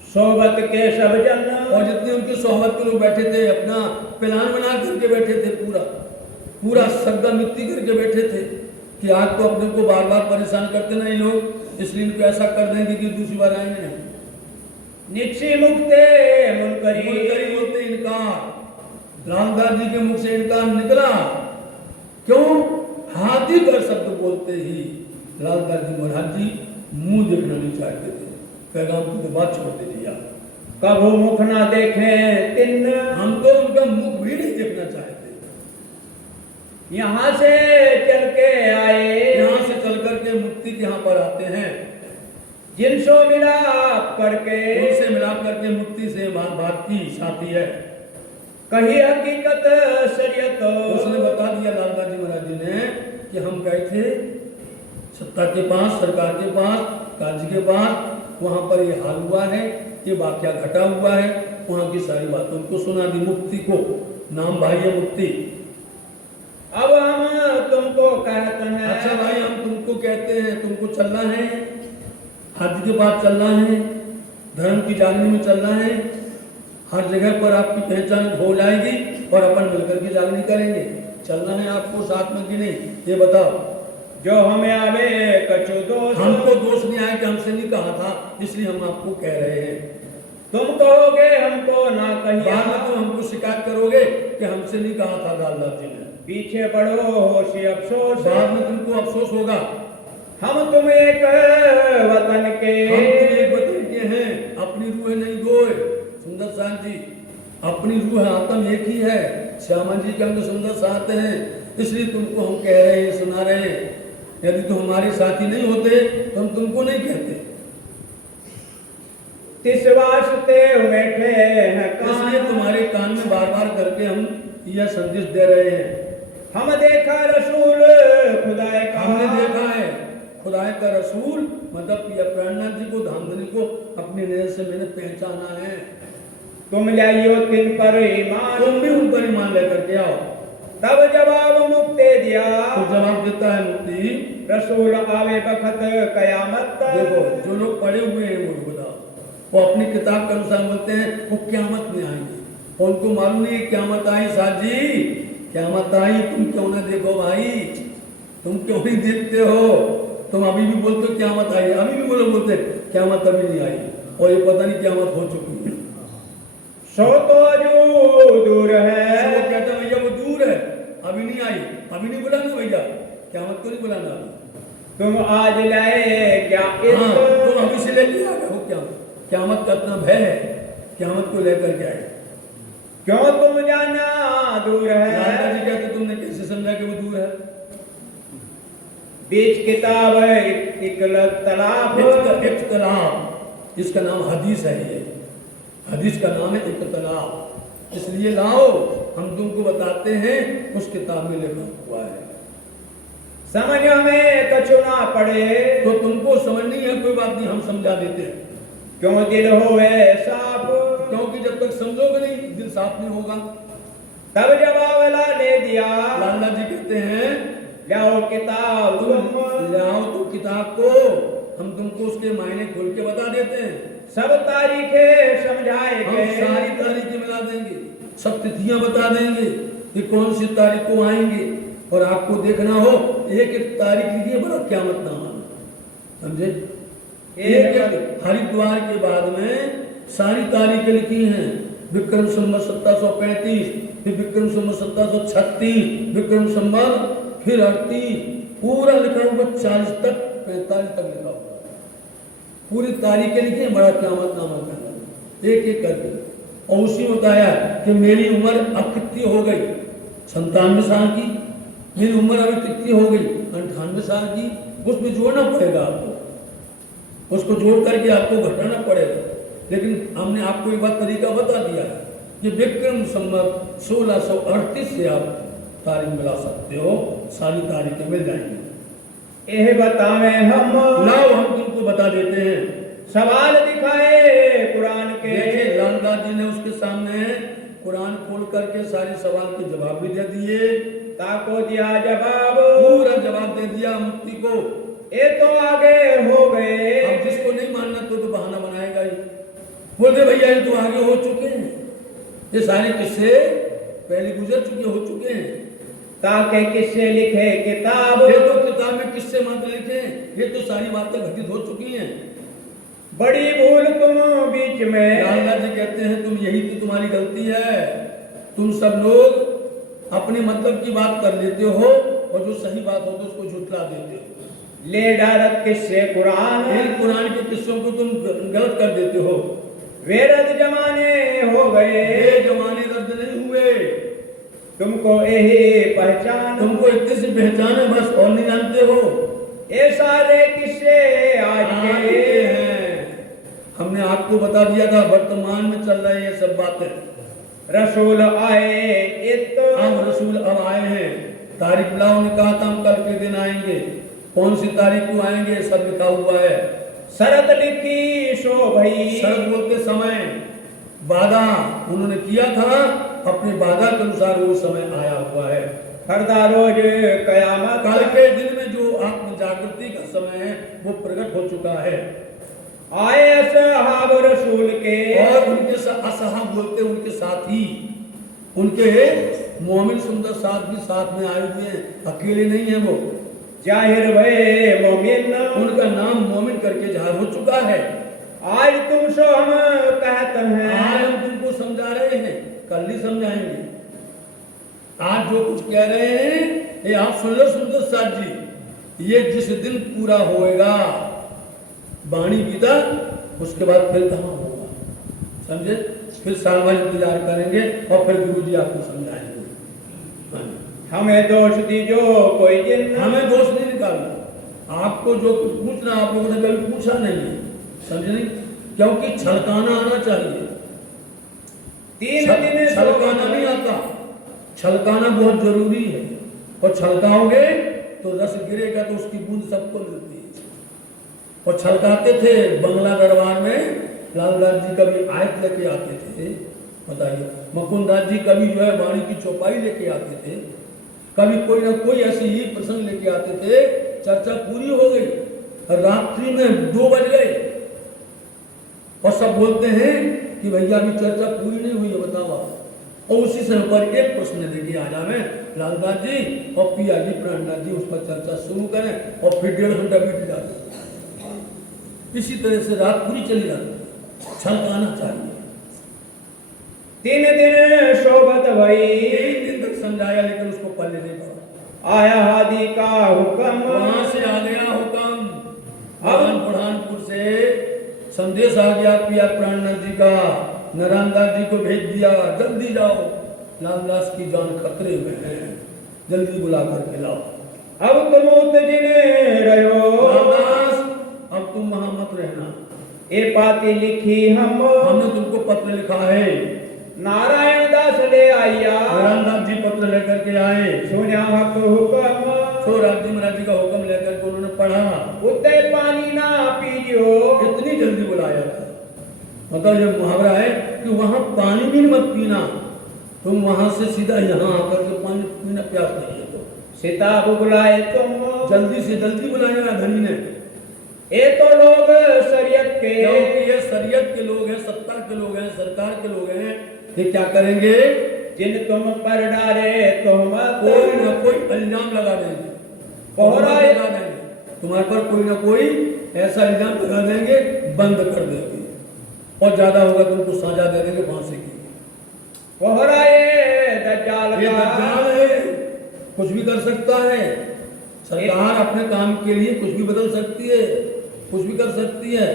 सोबत के सब जन, और जितने उनके सोहबत के लोग बैठे थे, अपना प्लान बना करके बैठे थे, पूरा पूरा सद्दा मिट्टी करके बैठे थे कि आज तो अपने को बार बार परेशान करते नहीं लोग, इसलिए इनको ऐसा कर देंगे कि दूसरी बार आएंगे नहीं। निक्षी मुक्ते मुनकरी, मुनकरी बोलते इनकार, रामदास जी के मुख से इनकार निकला। क्यों? हाथी कर शब्द बोलते ही लालदास जी महाराज जी मुंह देखना नहीं चाहते थे, पैगाम की तो बात छोड़ दिया। कभू मुख ना देखे तिन, हम तो उनका मुख भी नहीं देखना चाहते। यहाँ से चल के आए, यहाँ से चल करके मुक्ति के यहाँ पर आते हैं, जिनसो मिलाप करके, उनसे मिलाप करके मुक्ति से बात की साथी है। कही हकीकत शरीयत, उसने बता दिया लालदास जी महाराज जी ने कि हम गए थे सत्ता के पास, सरकार के पास, काजी के पास, वहां पर ये हाल हुआ है, ये वाक्या घटा हुआ है, वहां की सारी बातों को सुना दी। मुक्ति को नाम भाई है मुक्ति। अब हम तुमको कहते हैं, अच्छा भाई हम तुमको कहते हैं, तुमको चलना है, हज के बाद चलना है, धर्म की जागनी में चलना है, हर जगह पर आपकी पहचान हो जाएगी और अपन मिलकर के जागनी करेंगे। चलना है आपको साथ में कि नहीं, ये बताओ। जो हमें आवे कछु दोष, हमको दोष नहीं आया कि हमसे नहीं कहा था, इसलिए हम आपको कह रहे हैं। तुम कहोगे हमको ना कहिए, बाद में तुम हमको शिकायत करोगे कि हमसे नहीं कहा था लालदास जी ने। पीछे पड़ो होशी अफसोस, बाद में तुमको अफसोस होगा। हम तुम एक वतन के, हम तुम एक वतन के हैं, अपनी रूह नहीं दो। सुंदर साथ जी, अपनी रूह आत्म एक ही है, श्यामा जी के अंग सुंदर साथ हैं, इसलिए तुमको हम कह रहे हैं, सुना रहे हैं। यदि तुम हमारे साथी नहीं होते तो हम तुमको नहीं कहते। तिस वास्ते बैठे हैं इसलिए तुम्हारे कान में बार बार करके हम यह संदेश दे रहे हैं। हम देखा रसूल खुदाए का, हमने देखा है खुदाए का रसूल, मतलब कि प्राणनाथ जी को, धामधनी को अपनी नजर से मैंने पहचाना है। तुम लाइयो तिन पर ईमान, तुम भी उन पर ईमान लेकर के आओ। तब जवाब मुक्ति दिया, तो जवाब देता है मुक्ति, रसूल आवे बखत कयामत। देखो जो लोग पढ़े हुए हैं वो बताओ, वो अपनी किताब के अनुसार बोलते हैं वो क्यामत में आएंगे, और उनको मालूम नहीं क्यामत आई। साथ जी क्यामत आई, तुम क्यों ना देखो भाई, तुम क्यों नहीं देखते हो? तुम अभी भी बोलते हो क्यामत आई, अभी भी बोलते क्यामत अभी नहीं आई, और ये पता नहीं क्यामत हो चुकी है। सो तो जो दूर है, वो कहता भैया वो दूर है, अभी नहीं आई, अभी नहीं बुलाना भैया, क्यामत को नहीं बुलाना। तुम आज लाए क्या हाँ, तुम अभी से लेके आ गए हो क्यामत का इतना भय है, क्यामत को लेकर के आए। क्यों तुम जाना दूर है, लालदास जी कहते तुमने कैसे समझा कि वो दूर है? बीच किताब इख्तिलाफ, इसका नाम हदीस है, ये हदीस का नाम है इख्तिलाफ। इसलिए लाओ हम तुमको बताते हैं, उस किताब में लिखा हुआ है। समझ में कछु ना पड़े, तो तुमको समझ नहीं है, कोई बात नहीं, हम समझा देते हैं। क्यों दिल होवे साफ, क्योंकि जब तक समझोगे नहीं दिल साफ नहीं होगा। तब जवाब लाने दिया, लाला जी कहते हैं लाओ किताब तुम ले आओ तो किताब को, हम तुमको उसके मायने खोल के बता देते हैं। सब तारीखें हम समझाएंगे, सारी तारीखें मिला देंगे, सब तिथियां बता देंगे कि कौन सी तारीख को आएंगे। और आपको देखना हो एक एक तारीख लिखिए, बड़ा क़यामत नामा में, समझे। एक एक हरिद्वार के बाद में सारी तारीखें लिखी हैं। विक्रम संवत 1735, फिर विक्रम संवत 1736, विक्रम संवत फिर 38, पूरा लिखा हुआ 40 तक 45 तक लिखा हुआ, पूरी तारीखें लिखी हैं, बड़ा क़यामत नामा का एक एक करके। और उसी में बताया कि मेरी उम्र अब कितनी हो गई, 97 साल की, मेरी उम्र अभी कितनी हो गई, 98 साल की। उसमें जोड़ना पड़ेगा आपको, उसको जोड़ करके आपको घटाना पड़ेगा। लेकिन हमने आपको एक बात तरीका बता दिया है कि विक्रम संवत 1638 से आप तारीख मिला सकते हो, सारी तारीखें मिल जाएंगी। यह बतावे हम, लाओ हम तुमको बता देते हैं। सवाल दिखाए कुरान के, देखिए लालदास जी ने उसके सामने कुरान खोल करके सारे सवाल के जवाब भी दे दिए, ताको दिया जवाब, पूरा जवाब दे दिया मुक्ति को। ये तो आगे हो गए। अब जिसको नहीं मानना तो बहाना बनाएगा ही, बोलते भैया ये तो आगे हो चुके हैं, ये सारे किस्से पहले गुजर चुके हो चुके हैं। ताकि किससे लिखे किताब, ये तो किताब में किस्से मात्र लिखे, ये तो सारी बातें घटित हो चुकी हैं। बड़ी भूल तुम बीच में, लालदास जी कहते हैं तुम यही तो तुम्हारी गलती है, तुम सब लोग अपने मतलब की बात कर लेते हो और जो सही बात हो तो उसको झुठला देते हो। ले डारत किससे कुरान, इन कुरान के किस्सों को तुम गलत कर देते हो। वे रद जमाने हो गए, ये जमाने रद्द नहीं हुए, तुमको यही पहचान, तुमको इतने से पहचान है बस, और नहीं जानते हो। ये सारे किस्से आज के हैं, हमने आपको बता दिया था, वर्तमान में चल रहे ये सब बातें। रसूल आए अब रसूल अब आए हैं, तारीख लाओ ने कहा था हम कल के दिन आएंगे, कौन सी तारीख को आएंगे सब लिखा हुआ है। शरत लिखी सो भई, शरत बोलते समय, वादा उन्होंने किया था, अपने वादा के अनुसार वो समय आया हुआ है। हरदा रोज कयामत, कल के दिन में जो आत्म जागृति का समय है वो प्रकट हो चुका है। आए असहाब रसूल के, और उनके असहाब बोलते उनके साथी, उनके मोमिन सुंदर साथ भी साथ में आए हुए हैं, अकेले नहीं है वो। जाहिर भय मोमिन, उनका नाम मोमिन करके जाहिर हो चुका है। आज तुम सो हम कहते हैं, आज हम तुमको समझा रहे हैं, कल नहीं समझाएंगे। आज जो कुछ कह रहे हैं ये आप सुन लो सुंदर साथ जी, ये जिस दिन पूरा होएगा वाणी विदा, उसके बाद फिर कहाँ होगा, समझे। फिर साल भर इंतजार करेंगे और फिर गुरु जी आपको समझाएंगे। हमें दोष दीजो कोई दिन, हमें दोष नहीं निकालना, आपको जो कुछ पूछना आप लोगों ने कभी पूछा नहीं है, समझे नहीं, क्योंकि छलकाना आना चाहिए। 3 दिन छलकाना नहीं आता, छलकाना बहुत जरूरी है, और छलकाओगे तो रस गिरेगा तो उसकी बूंद सबको मिलती है। और छलकाते थे बंगला दरबार में, लालदास जी कभी आयत लेके आते थे, बताइए, मुकुंदास जी कभी जो है वाणी की चौपाई लेके आते थे, कभी कोई ना कोई ऐसे ही प्रसंग लेके आते थे, चर्चा पूरी हो गई, रात्रि में 2 बज गए और सब बोलते हैं कि भैया अभी चर्चा पूरी नहीं हुई है, बताओ। और उसी समय पर एक प्रश्न लेके आ जावे लालदास जी और पिया जी प्राणनाथ जी, उस पर चर्चा शुरू करें और फिर 1.5 घंटा बीत जाते। इसी तरह से रात पूरी चली जाती, छलकाना चाहिए। 3 दिन शोभत भई, 3 दिन तक समझाया लेकिन उसको पल्ले नहीं पड़ा। आया हादी का हुक्म, वहां से आ गया हुक्म, बुरहानपुर से संदेश आ गया पिया प्राणनाथ जी का, नारायणदास जी को भेज दिया, जल्दी जाओ रामदास की जान खतरे में है, जल्दी बुला करके लाओ। अब तुम उतजिने रहो, रामदास अब तुम वहां मत रहना, ये पाती लिखी हमने तुमको पत्र लिखा है। नारायण दास ले आया, नारायणदास जी पत्र लेकर के आए, सुना हक हुक्म, तो राजी महाराज जी का हुक्म लेकर के उन्होंने पढ़ा, उते पानी ना पीजियो। इतनी जल्दी बुलाया था। मतलब ये मुहावरा है कि वहां पानी भी मत पीना, तुम वहां से सीधा यहाँ आकर के पानी पीना, प्यास नहीं है तो सीता बुलाए तुम, जल्दी से जल्दी बुलाया धनी ने। ये तो लोग शरीयत के, क्योंकि ये शरीयत के लोग हैं, सत्ता के लोग हैं, सरकार के लोग हैं, ये क्या करेंगे, जिन तुम पर डारे तोहमत, कोई ना कोई इल्जाम लगा देंगे, कोहरा लगा देंगे तुम्हारे पर, कोई ना कोई ऐसा इल्जाम लगा देंगे, बंद कर देंगे, और ज्यादा होगा तुमको सजा दे देंगे फांसी की। कोहरा ये दज्जाल ये का, दज्जाल है, कुछ भी कर सकता है। सरकार अपने काम के लिए कुछ भी बदल सकती है, कुछ भी कर सकती है।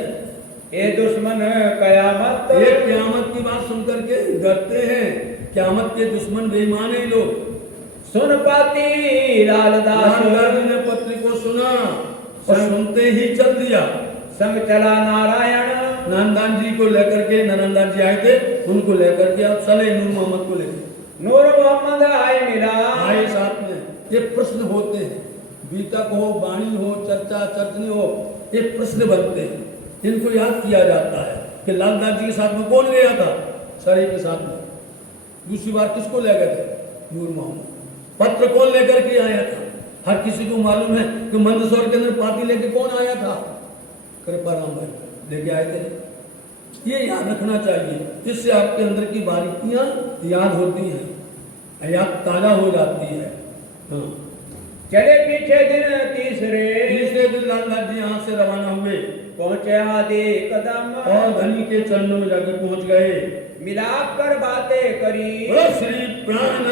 ये दुश्मन कयामत, ये क़यामत की बात सुनकर के डरते हैं, क़यामत के दुश्मन बेईमान है लोग। सुन पाती लालदास, लालदास ने पत्री को सुना और सुनते ही चल दिया। संग चला नारायण, नानदान जी को लेकर के, नानदान जी आए थे, उनको लेकर के अब चले नूर मोहम्मद को लेकर। नूर मोहम्मद आए मिला, आए साथ में। ये प्रश्न होते हैं, बीतक हो, वाणी हो, चर्चा चर्चनी हो, ये प्रश्न बनते हैं, इनको याद किया जाता है कि लालदास जी के साथ में कौन गया था, सरे के साथ में। दूसरी बार किसको ले गए थे, नूर मोहम्मद। पत्र कौन लेकर के आया था, हर किसी को मालूम है कि मंदसौर के अंदर पाती लेके कौन आया था, कृपाराम भाई लेके आए थे। ये याद रखना चाहिए, इससे आपके अंदर की बारीकियां याद होती हैं, याद ताजा हो जाती है। हाँ। चले पीछे दिन तीसरे दिन लालदास जी यहाँ से रवाना हुए, पहुंचे आधे कदम, और धनी के चरणों में जाके पहुंच गए। मिलाप कर बातें करी, बोलो श्री प्राण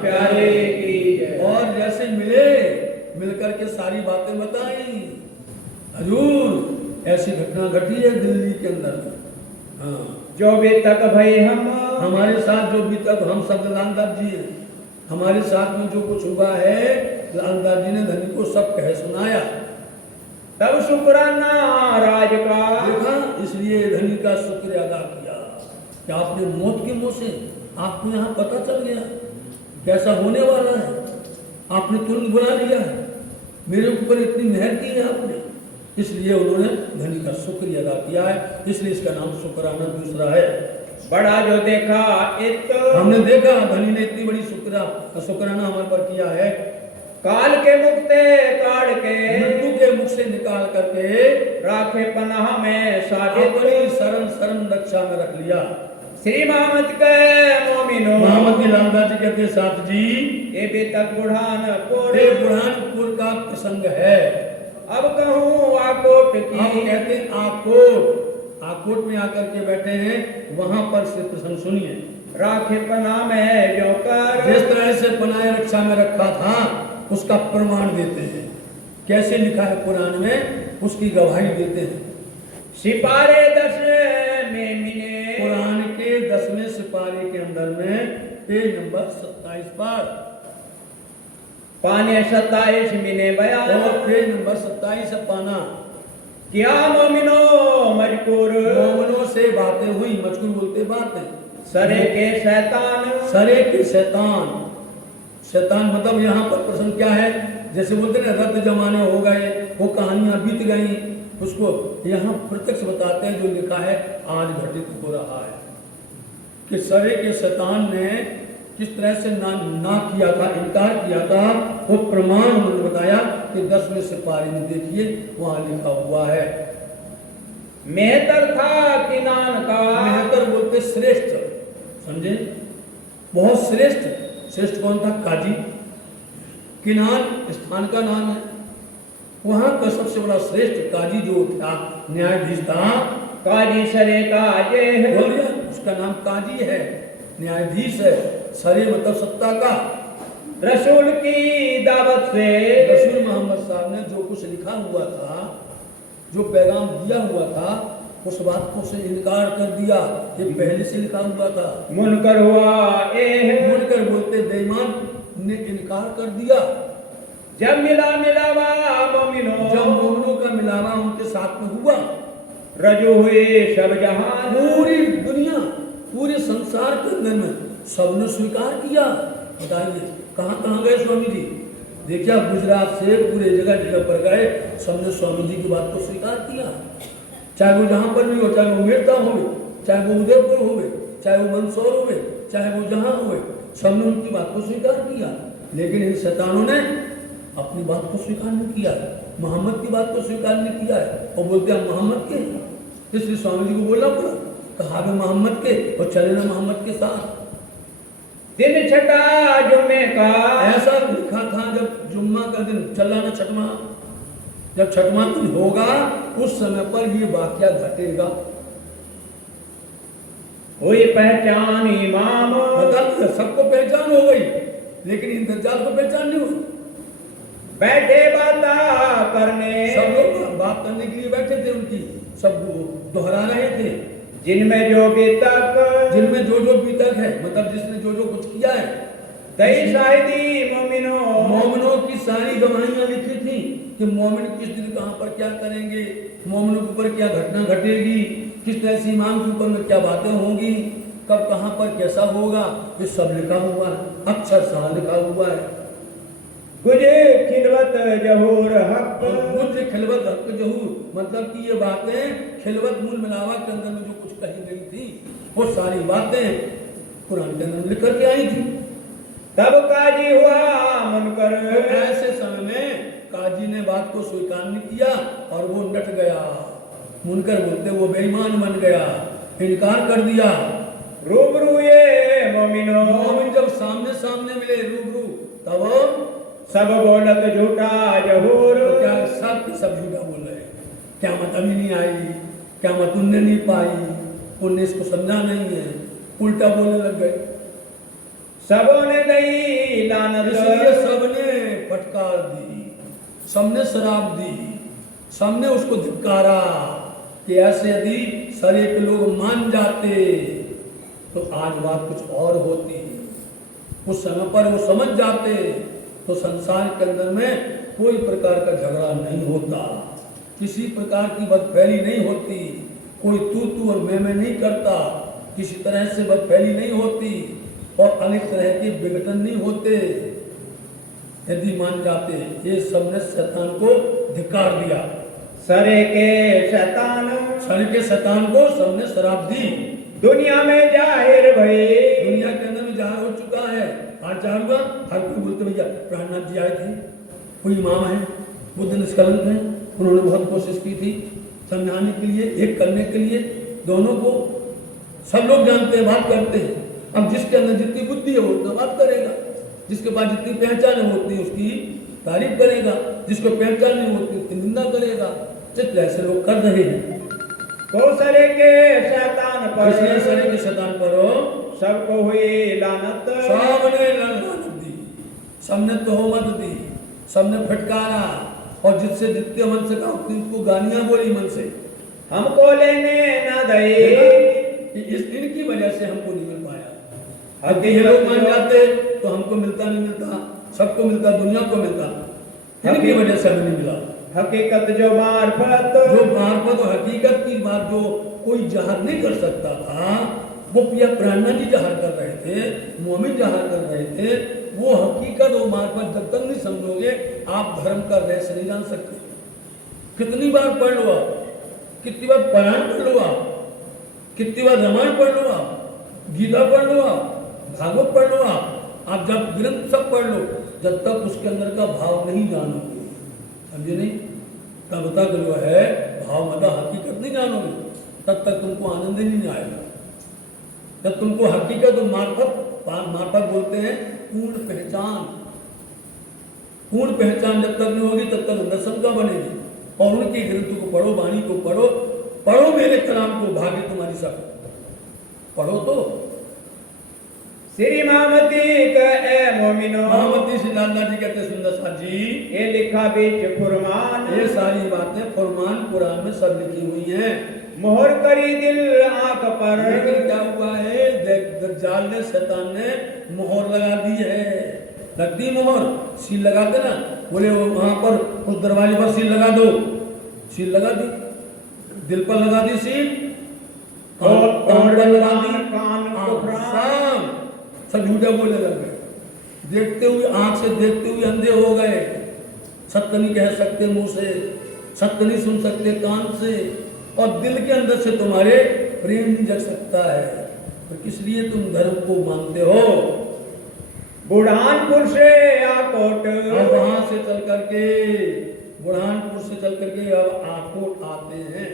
प्यारे की जय। और जैसे मिले, मिलकर के सारी बातें बताई। हजूर ऐसी घटना घटी है दिल्ली के अंदर। हाँ, जो भी तक भाई हम, हमारे साथ जो भी तक हम सब लालदास जी हैं, हमारे साथ में जो कुछ हुआ है, लालदास जी ने धनी को सब कह सुनाया। तब शुक्राना राज का, देखा, इसलिए धनी का शुक्र अदा किया कि आपने मौत के मुंह से आपको यहाँ पता चल गया कैसा होने वाला है, आपने तुरंत बुला लिया है, मेरे ऊपर इतनी मेहर की है आपने, इसलिए उन्होंने धनी का शुक्र अदा किया है। इसलिए इसका नाम शुक्राना दूसरा है। बड़ा जो देखा इत, हमने देखा धनी ने इतनी बड़ी शुक्राना हमारे पर किया है। काल के मुक्ते काढ़ के, मृत्यु के मुख से निकाल करके राखे पनाह में साबित, अपनी शरण रक्षा में रख लिया। श्री मोहम्मद के मोमिनो, मोहम्मद के लालदास जी कहते साथ जी, ये भी तक बुरहानपुर का प्रसंग है। अब कहूँ आकोट की, हम कहते हैं आकोट में आकर के बैठे हैं, वहां पर से प्रसंग सुनिए। राखे पनाह में जो कर, जिस तरह से पनाह रक्षा में रखा था उसका प्रमाण देते हैं। कैसे लिखा है कुरान में, उसकी गवाही देते हैं। सिपारे 10 में मिले, कुरान के 10वें सिपारे के अंदर में पेज नंबर 27 पर, पाने 27 मिने बयान, और पेज नंबर 27 पाना। क्या मोमिनो मजकूर, मोमिनों से बातें हुई, मजकूर बोलते बातें। सरे के शैतान, सरे के शैतान, शैतान मतलब यहाँ पर प्रसंग क्या है, जैसे बोलते ना रद्द जमाने हो गए, वो कहानियां बीत गई, उसको यहाँ प्रत्यक्ष बताते हैं जो लिखा है आज घटित हो रहा है कि सरे के शैतान ने किस तरह से ना किया था, इनकार किया था। वो प्रमाण उन्होंने बताया कि 10वें सिपाही में देखिए वहां लिखा हुआ है। मेहतर था किनान का, मेहतर बोलते श्रेष्ठ, समझे, बहुत श्रेष्ठ। श्रेष्ठ कौन था, काजी। किनान स्थान का नाम है, वहां का सबसे बड़ा श्रेष्ठ काजी जो था, न्यायाधीश था, काजी सरे का जे है, बोल दिया उसका नाम काजी है, न्यायाधीश है। सरे मतलब सत्ता का। रसूल की दावत से, रसूल मोहम्मद साहब ने जो कुछ लिखा हुआ था, जो पैगाम दिया हुआ था, उस बात को से इनकार कर दिया। ये पहले से लिखा हुआ था। मुनकर हुआ मुनकर बोलते बेईमान ने इनकार कर दिया। जब मिलावा मोमिनो, जब मोमिनों का मिलावा उनके साथ में हुआ, रजू हुए सब जहान, पूरी दुनिया, पूरे संसार के अंदर में सबने स्वीकार किया। बताइए कहाँ कहाँ गए स्वामी जी, देखिए आप गुजरात से पूरे जगह जगह पर गए, सबने स्वामी जी की बात को स्वीकार किया। चाहे वो जहाँ पर भी हो, चाहे वो मेड़ता हो, चाहे वो उदयपुर हो, चाहे वो मंदसौर हो, चाहे वो जहाँ हो, सबने उनकी बात को स्वीकार किया। लेकिन इन शैतानों ने अपनी बात को स्वीकार नहीं किया, मोहम्मद की बात को स्वीकार नहीं किया है, और बोलते हैं मोहम्मद के। इसलिए स्वामी जी को बोलना पड़ा, कहा भी मोहम्मद के और चले ना मोहम्मद के साथ। दिन छठा जुम्मे का, ऐसा लिखा था जब जुम्मा का दिन चला ना छठवां, जब छठवां दिन होगा उस समय पर ये वाकया घटेगा। हुई पहचान इमाम, मतलब सबको पहचान हो गई, लेकिन इन दज्जाल को पहचान नहीं हुई। बैठे बाता करने, सब लोग बात करने के लिए बैठे थे, उनकी सब दोहरा रहे थे। जिनमें जो बीतक, जिनमें जो जो बीतक है, मतलब जिसने जो जो कुछ किया है, कई शाहिदी मोमिनों, मोमिनों की सारी गवाहियां लिखी थी कि मोमिन किस दिन कहाँ पर क्या करेंगे, मोमिनों के ऊपर क्या घटना घटेगी, किस तरह से ईमान के ऊपर में क्या बातें होंगी, कब कहाँ पर कैसा होगा, ये सब लिखा हुआ है, अक्षर सा लिखा हुआ है। गुजे खिलवत जहूर हक, गुज खिलवत हक जहूर, मतलब कि ये बातें खिलवत मूल मिलावा के अंदर में जो कुछ कही गई थी, वो सारी बातें कुरान के अंदर लिख करके आई थी। तब काजी हुआ मुनकर, ऐसे समय में काजी ने बात को स्वीकार नहीं किया और वो डट गया। मुनकर बोलते वो बेईमान बन गया, इनकार कर दिया। रूबरू ये मोमिनो, मोमिन जब सामने सामने मिले रूबरू, तब सब बोलत झूठा जहूर, तो क्या सब झूठा बोल रहे, क्या मत अभी नहीं आई, क्या मत उनने नहीं पाई, उनने इसको समझा नहीं है, उल्टा बोलने लग गए। सबों ने दई लानत, इसलिए सबने फटकार दी, सबने शराब दी, सबने उसको धिक्कारा कि ऐसे यदि सारे के लोग मान जाते तो आज बात कुछ और होती। उस समय पर वो समझ जाते तो संसार के अंदर में कोई प्रकार का झगड़ा नहीं होता, किसी प्रकार की बदफैली नहीं होती, कोई तू और मैं नहीं करता, किसी तरह से बदफैली नहीं होती और अनेक तरह के विघटन नहीं होते यदि मान जाते। ये सबने शैतान को धिक्कार दिया। सरे के शैतान, सर के शैतान को सबने शराब दी। दुनिया में जाहिर भई, दुनिया के अंदर में जाहिर हो चुका है। आज जाहिर हुआ, हर कोई बोलते भैया प्रहलाद जी आए थे, कोई इमाम है, बुद्ध निष्कलंक है, उन्होंने बहुत कोशिश की थी समझाने के लिए, एक करने के लिए दोनों को। सब लोग जानते हैं, बात करते हैं। अब जिसके अंदर जितनी बुद्धि है वो उतना बात करेगा, जिसके पास जितनी पहचान है वो उतनी उसकी तारीफ करेगा, जिसको पहचान नहीं होती उसकी निंदा करेगा। जिस ऐसे लोग कर रहे हैं तो सरे के शैतान पर, इसलिए सरे के शैतान पर हो सबको हुई लानत, सबने लानत दी, सबने तोहमत दी, सबने फटकारा और जिससे जितने मन से कहा उनको गालियां बोली मन से। हमको लेने न दई, कि इनकी वजह से हमको नहीं मिल पाया। अब ये लोग मान जाते तो हमको मिलता नहीं मिलता, सबको मिलता, दुनिया को मिलता, इनकी वजह से हमें नहीं मिला। हकीकत जो मार्फत, जो मार्फत और हकीकत की बात जो कोई जहर नहीं कर सकता था, वो पिया प्राणा जी जहर कर रहे थे, मोमिन जहर कर रहे थे। वो हकीकत और मार्फत जब तक नहीं समझोगे आप धर्म का रहस्य नहीं जान सकते। कितनी बार पढ़ लो आप, कितनी बार पुराण पढ़ लो आप, कितनी बार रामायण पढ़ लो आप, गीता पढ़ लो आप, भागवत पढ़ लो आप जब ग्रंथ सब पढ़ लो, जब तक उसके अंदर का भाव नहीं जानोगे, समझे नहीं, तब तक जो है भाव मदा हकीकत नहीं जानोगे, तब तक तुमको आनंद ही नहीं आएगा। जब तुमको हकीकत और मार्फत बोलते हैं पूर्ण पहचान, पूर्ण पहचान जब तक नहीं होगी तब तक अंदर शंका बनेगी। और उनके ग्रंथों को पढ़ो, वाणी को पढ़ो, पढ़ो मेरे कलाम को, भाग्य तुम्हारी सब पढ़ो। तो श्री मामती के मोमिनो, महामती श्री लाला जी कहते सुंदर साथ जी, ये लिखा बीच फुरमान, ये सारी बातें फुरमान कुरान में सब लिखी हुई हैं। मोहर करी दिल आंख पर, लेकिन क्या हुआ है, दज्जाल ने, शैतान ने मोहर लगा दी है। लगती मोहर, सील लगा देना, बोले वहां पर उस दरवाजे पर सील लगा दो, सील लगा दी, दिल पर लगा दी सील, और कान पर लगा दी, कान सब झूठे बोलने लग गए। देखते हुए, आंख से देखते हुए अंधे हो गए, सत्य नहीं कह सकते मुंह से, सत्य नहीं सुन सकते कान से, और दिल के अंदर से तुम्हारे प्रेम नहीं जग सकता है। तो किस लिए तुम धर्म को मानते हो? बुढ़ानपुर से आकोट, अब वहां से चल करके, बुढ़ानपुर से चल करके अब आकोट आते हैं।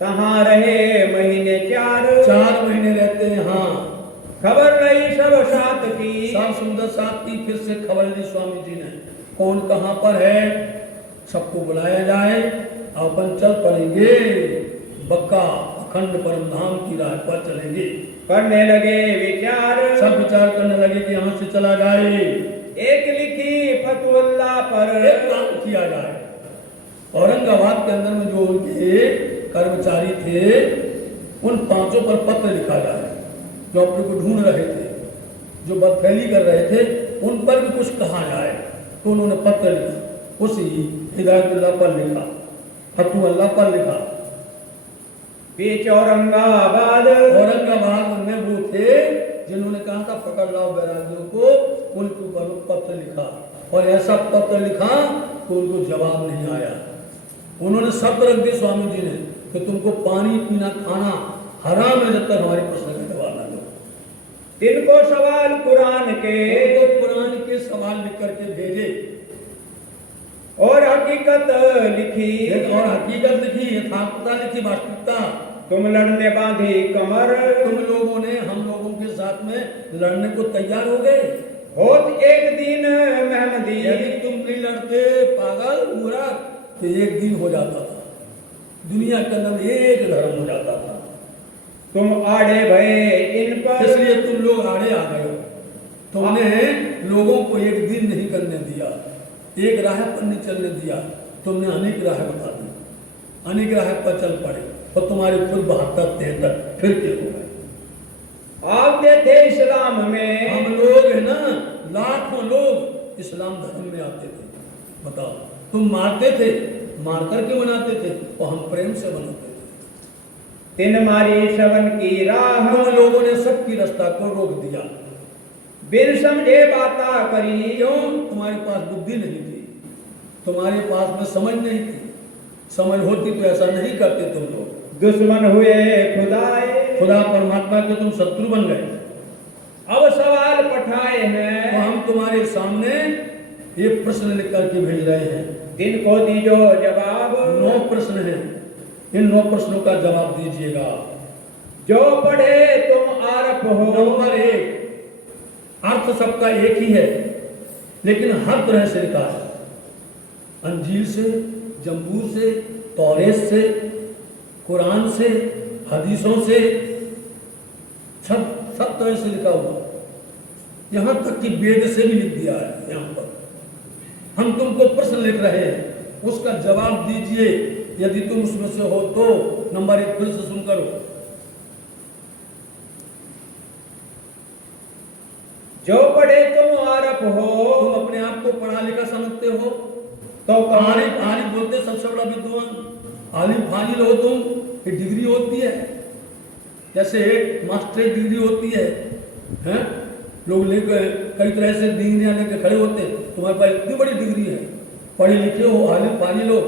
तहाँ रहे महीने 4 महीने रहते हैं। हाँ, खबर रही सब सात की, सब सुंदर साथ की फिर से खबर ली स्वामी जी ने, कौन कहाँ पर है, सबको बुलाया जाए, अपन चल पड़ेंगे बक्का अखंड परम धाम की राह पर चलेंगे। करने लगे विचार, सब विचार करने लगे कि यहाँ से चला जाए, एक लिखी फतुल्ला पर, एक काम किया जाए। औरंगाबाद के अंदर में जो उनके कर्मचारी थे उन 5 पर पत्र लिखा जाए, जो अपने को ढूंढ रहे थे, जो बदफैली कर रहे थे, उन पर भी कुछ कहा जाए। तो उन्होंने पत्र लिखा, उसी हिदायतुल्लाह पर लिखा, फतुल्लाह पर लिखा। बीच औरंगाबाद में वो थे जिन्होंने कहा था पकड़ लाओ बैरागियों को, उनके ऊपर पत्र लिखा, और ऐसा पत्र लिखा तो उनको जवाब नहीं आया। उन्होंने शर्त रख दी स्वामी जी ने कि तुमको पानी पीना खाना हराम है जब तक हमारे प्रश्न का जवाब ना दो। इनको सवाल कुरान के, उनको कुरान के सवाल लिख करके भेजे और हकीकत लिखी, और हकीकत लिखी, यथार्थता लिखी, वास्तविकता। तुम लड़ने बांधी कमर, तुम लोगों ने हम लोगों के साथ में लड़ने को तैयार हो गए। होत एक दिन महमदी, यदि तुम नहीं लड़ते पागल मूर्ख तो एक दिन हो जाता था, दुनिया के अंदर एक धर्म हो जाता था। तुम आड़े भये इन पर, इसलिए तुम लोग आड़े आ गए हो। तुमने लोगों को एक दिन नहीं करने दिया, एक राह पर नहीं चलने दिया, तुमने अनेक राह बता दी, अनेक राह पर चल पड़े, और तुम्हारे खुद 72-73 फिर के हो गए। आते थे इस्लाम में, हम लोग है ना, लाखों लोग इस्लाम धर्म में आते थे। बताओ, तुम मारते थे, मार करके बनाते थे, और हम प्रेम से बनाते थे। तिन मारी शवन की राह, हम लोगों ने सबकी रास्ता को रोक दिया। बिन समझे बाता करी, क्यों? तुम्हारे पास बुद्धि नहीं थी, तुम्हारे पास में समझ नहीं थी। समझ होती तो ऐसा नहीं करते तुम लोग। दुश्मन हुए खुदाए, खुदा परमात्मा के तुम शत्रु बन गए। अब सवाल पठाए तो हैं, हम तुम्हारे सामने ये प्रश्न लिख करके भेज रहे हैं। दिन को दीजो जवाब, 9 प्रश्न हैं, इन 9 प्रश्नों का जवाब दीजिएगा। जो पढ़े तुम आरप हो। नंबर 1, अर्थ सबका एक ही है, लेकिन हर तरह से लिखा है। अंजील से, जंबूर से, तौरेत से, कुरान से, हदीसों से, सब तरह से लिखा हुआ। यहाँ तक कि वेद से भी लिख दिया है। यहाँ पर हम तुमको प्रश्न लिख रहे हैं, उसका जवाब दीजिए। यदि तुम उसमें से हो तो नंबर 1 फिर से सुन करो। जो पढ़े तुम आरप हो, तुम अपने आप को पढ़ा लिखा समझते हो तो आरिफ आरिफ बोलते सबसे बड़ा विद्वान। आलिम फाजिल हो तुम, ये डिग्री होती है, जैसे मास्टरेट डिग्री होती है, हैं? लोग लेकर कई तरह से डिग्रियां लेकर खड़े होते हैं। तुम्हारे पास इतनी बड़ी डिग्री है, पढ़े लिखे हो, आलिम फाजिल हो,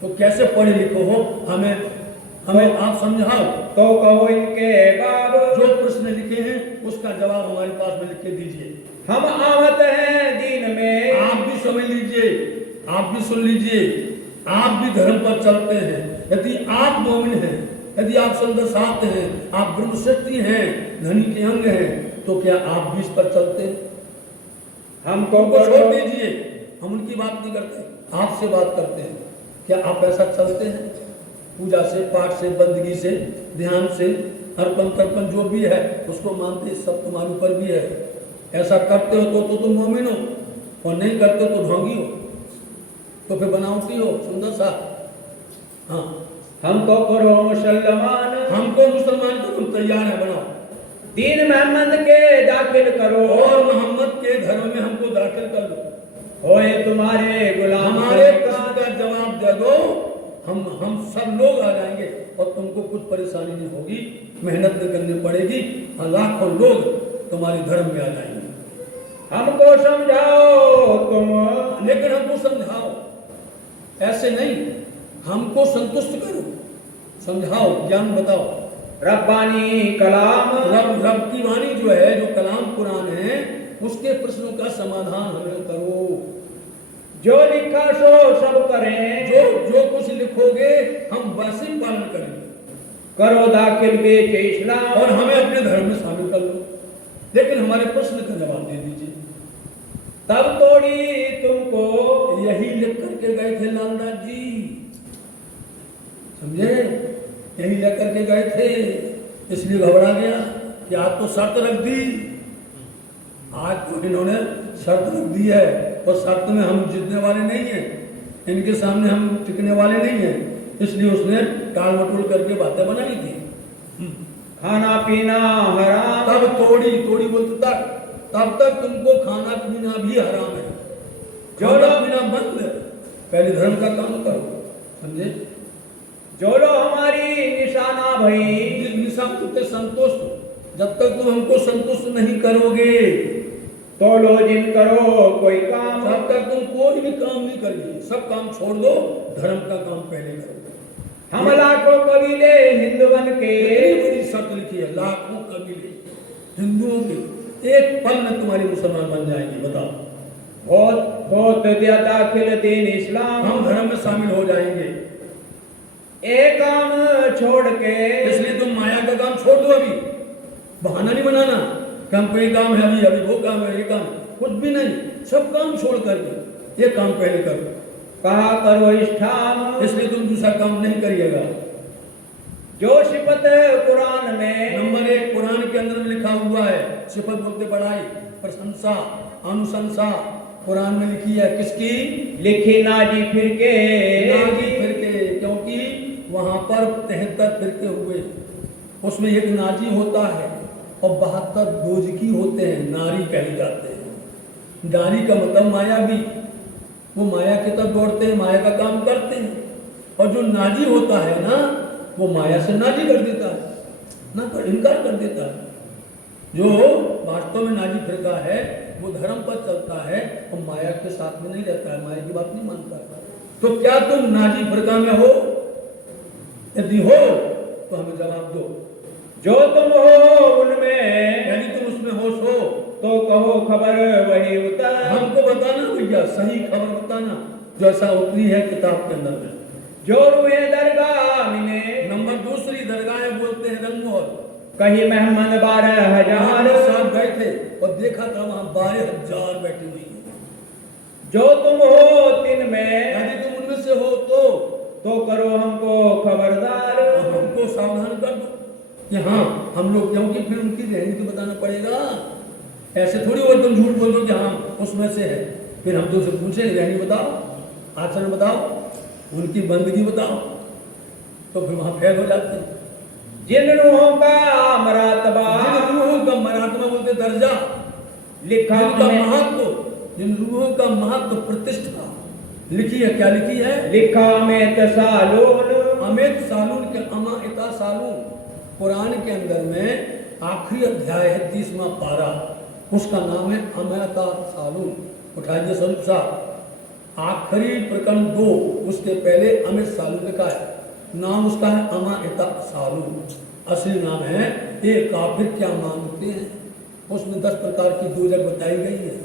तो कैसे पढ़े लिखे हो? हमें आप समझाओ। तो कहो इनके बाब, जो प्रश्न लिखे हैं उसका जवाब हमारे पास में लिख के दीजिए। हम आहत हैं दीन में, आप भी समझ लीजिए, आप भी सुन लीजिए, आप भी धर्म पर चलते हैं। यदि आप मोमिन हैं, यदि आप सुंदर साथ हैं, आप ब्रह्मशक्ति हैं, धनी के अंग हैं, तो क्या आप भी इस पर चलते हैं? हमको छोड़ दीजिए, हम उनकी बात नहीं करते, आपसे बात करते हैं। क्या आप ऐसा चलते हैं? पूजा से, पाठ से, बंदगी से, ध्यान से, अर्पण तर्पण जो भी है उसको मानते, सब तुम्हारे ऊपर भी है। ऐसा करते हो तो तुम मोमिन हो, और नहीं करते तो ढोंगी हो, तो फिर बनावटी हो सुंदर सा। हाँ, हमको करो मुसलमान, हमको मुसलमान को तुम तैयार है, बनाओ। दीन मोहम्मद के दाखिल करो, और मोहम्मद के धर्म में हमको दाखिल कर दो। होए तुम्हारे गुलाम, हमारे प्रश्न का जवाब दे दो, हम सब लोग आ जाएंगे, और तुमको कुछ परेशानी नहीं होगी, मेहनत नहीं करनी पड़ेगी, और लाखों लोग तुम्हारे धर्म में आ जाएंगे। हमको समझाओ तुम। लेकिन हमको समझाओ, ऐसे नहीं, हमको संतुष्ट करो, समझाओ, ज्ञान बताओ। रब्बानी कलाम, रब की वाणी जो है, जो कलाम कुरान है, उसके प्रश्नों का समाधान हमें करो। जो लिखा सो सब करें, जो कुछ लिखोगे हम वैसे ही पालन करेंगे। करो दाखिल बेच इस्लाम, और हमें अपने धर्म में शामिल कर लो, लेकिन हमारे प्रश्न का जवाब दे दीजिए। तब तोड़ी तुमको, यही लिख करके गए थे लालदास जी, समझे, यही लिख करके गए थे, इसलिए घबरा गया कि आज तो शर्त रख दी, आज तो इन्होंने शर्त रख दी है, और शर्त में हम जीतने वाले नहीं हैं, इनके सामने हम टिकने वाले नहीं हैं, इसलिए उसने टाल मटोल करके बातें बनाई थी। खाना पीना हराम, तब तोड़ी बोलते तब तक तुमको खाना पीना भी हराम है, खाना पीना बंद है, पहले धर्म का काम करो, समझे। जो लो हमारी निशाना भई, निशान तुमसे संतुष्ट, जब तक तुम हमको संतुष्ट नहीं करोगे तो लो जिन करो कोई काम, तब तक तुम कोई भी काम नहीं करिए, सब काम छोड़ दो, धर्म का काम पहले करो। हम लाखों कबीले हिंदू बन के, बड़ी शर्त लिखी है, लाखों कबीले हिंदुओं के एक पल में तुम्हारे मुसलमान बन जाएंगे, बताओ। होत दिया दाखिल दीन इस्लाम, हम धर्म में शामिल हो जाएंगे। एक काम छोड़ के, इसलिए तुम माया का काम छोड़ दो, अभी बहाना नहीं बनाना कि हमको ये काम है, अभी वो काम है, ये काम, कुछ भी नहीं, सब काम छोड़ करके ये काम पहले करो। कहा करो इष्ठाम, इसलिए तुम दूसरा काम नहीं करिएगा। जो सिफत कुरान में, नंबर 1 कुरान के अंदर में लिखा हुआ है, सिफत बोलते बड़ाई, प्रशंसा, अनुशंसा कुरान में लिखी है, किसकी? लिखी नाजी फिरके, नाजी फिरके, क्योंकि वहां पर 73 फिरके हुए, उसमें एक नाजी होता है और 72 दोजकी होते हैं, नारी कहले जाते हैं। नारी का मतलब माया भी, वो माया की तरफ दौड़ते हैं, माया का काम करते हैं, और जो नाजी होता है ना, वो माया से नाजी कर देता है, ना कर इनकार कर देता है। जो वास्तव में नाजी फिरका है वो धर्म पर चलता है और माया के साथ में नहीं रहता है, माया की बात नहीं मानता है। तो क्या तुम नाजी फिरका में हो? यदि हो तो हमें जवाब दो। जो तुम हो उनमें, यदि तुम उसमें हो तो कहो खबर वही उतर, हमको बताना भैया, सही खबर बताना जो ऐसा उतरी है किताब के अंदर में। जो रुए दरगाह मिले, नंबर 2 दरगाहें बोलते हैं रंगमोहर, कहीं मेहमान 12,000 साहब गए थे और देखा था वहां 12,000 बैठी हुई है। जो तुम हो तिन में, यदि तुम उनमें से हो तो करो हमको खबरदार, हमको सावधान कर दो कि हाँ हम लोग, क्योंकि फिर उनकी रहनी तो बताना पड़ेगा, ऐसे थोड़ी और तुम झूठ बोल दो कि हाँ उसमें से है, फिर हम तुमसे पूछेंगे रहनी बताओ, आचरण बताओ, उनकी बंदगी बताओ, तो फिर वहां फेल हो जाते हैं। जिन रूहों का मरातबा, जिन रूहों का मरातबा बोलते दर्जा, लिखा जिनका महत्व, जिन रूहों का महत्व, प्रतिष्ठा लिखी है, क्या लिखी है? लिखा में तसालून, अमित सालून के अमा इता सालून, कुरान के अंदर में आखिरी अध्याय है 30वां पारा, उसका नाम है अमयता सालून। उठाइए स्वरूप साहब, आखिरी प्रकरण 2, उसके पहले अमित सालून लिखा है, नाम उसका है अमयता सालून, असली नाम है ये काफिर क्या मांगते हैं। उसमें 10 प्रकार की दोजख बताई गई है,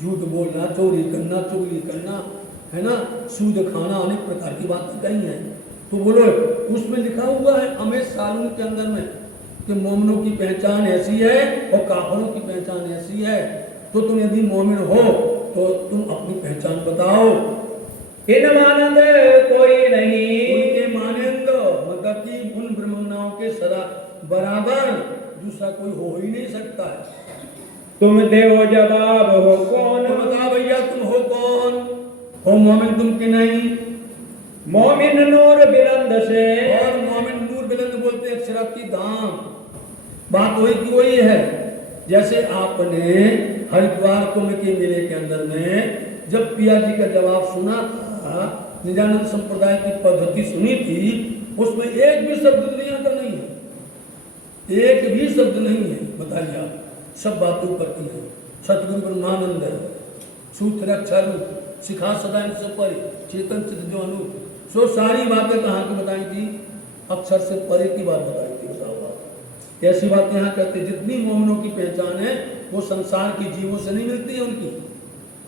झूठ बोलना, चोरी करना, चुगली करना, है ना, सूद खाना, अनेक प्रकार की बातें कही हैं। तो बोलो उसमें लिखा हुआ है अमेर सालून के अंदर में कि मोमिनों की पहचान ऐसी है और काफिरों की पहचान ऐसी है। तो तुम यदि मोमिन हो तो तुम अपनी पहचान बताओ। इन मानंद कोई नहीं, उनके मानंद मतलब कि उन ब्रह्मणाओं के सदा बराबर दूसरा कोई हो ही नहीं सकता है। तुम देवो जवाब हो कौन, तो बताओ भैया तुम हो कौन? हो मोमिन तुम कि नहीं? मोमिन नूर बिलंद से, और मोमिन नूर बिलंद बोलते हैं अक्षराती धाम। बात वही की वही है। जैसे आपने हरिद्वार कुंभ के मेले के अंदर में जब पिया जी का जवाब सुना था, निजानंद संप्रदाय की पद्धति सुनी थी, उसमें एक भी शब्द दुनिया का नहीं है, एक भी शब्द नहीं है। बताइए आप, सब बातों पर की है, सतगुरु ब्रह्मानंद सूत्र अक्षर शिखा सदा से परे चेतन चित जो अनु सो सारी बातें कहाँ की बताई थी, अक्षर से परे की बात बताई थी। बताओ बात ऐसी बातें यहाँ कहते, जितनी मोहनों की पहचान है वो संसार की जीवों से नहीं मिलती है,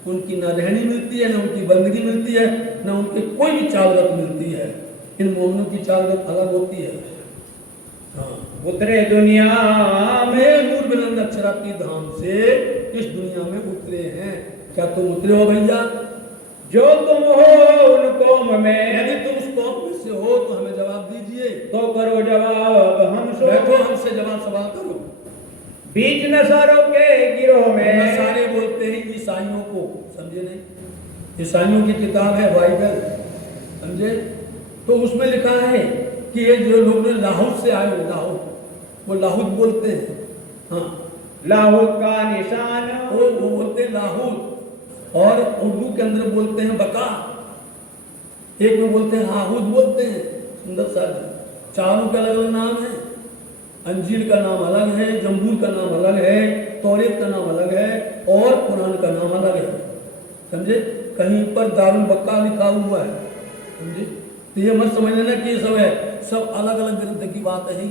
उनकी न रहनी मिलती है, न उनकी बंदगी मिलती है, न उनके कोई भी चालगत मिलती है। इन मोहनों की चालगत अलग होती है। हाँ, उतरे दुनिया में नूर बुलंद अक्षराती धाम से इस दुनिया में उतरे हैं। क्या तुम उतरे हो भैया? जो तुम हो उन कौम में, यदि तुम उस कौम में से हो तो हमें जवाब दीजिए। तो करो जवाब हम सो। बैठो, हमसे जवाब सवाल करो। बीच नसारों के गिरोह में, नसारे बोलते हैं ईसाइयों को, समझे नहीं? ईसाइयों की किताब है बाइबल, समझे? तो उसमें लिखा है कि ये जो लोग लाहौर से आए हो, लाहौर, वो लाहौर बोलते हैं। हाँ, लाहौर का निशान, वो बोलते हैं लाहौर, और उर्दू के अंदर बोलते हैं बका, एक में बोलते हैं हाहूद बोलते हैं। सुंदर सा चारों के अलग अलग नाम है। अंजील का नाम अलग है, जम्बूल का नाम अलग है, तौरेत का नाम अलग है, और कुरान का नाम अलग है। समझे? कहीं पर दारुल बक्का लिखा हुआ है, समझे? तो ये मत समझ लेना कि ये सब है, सब अलग अलग ग्रंथ की बात है।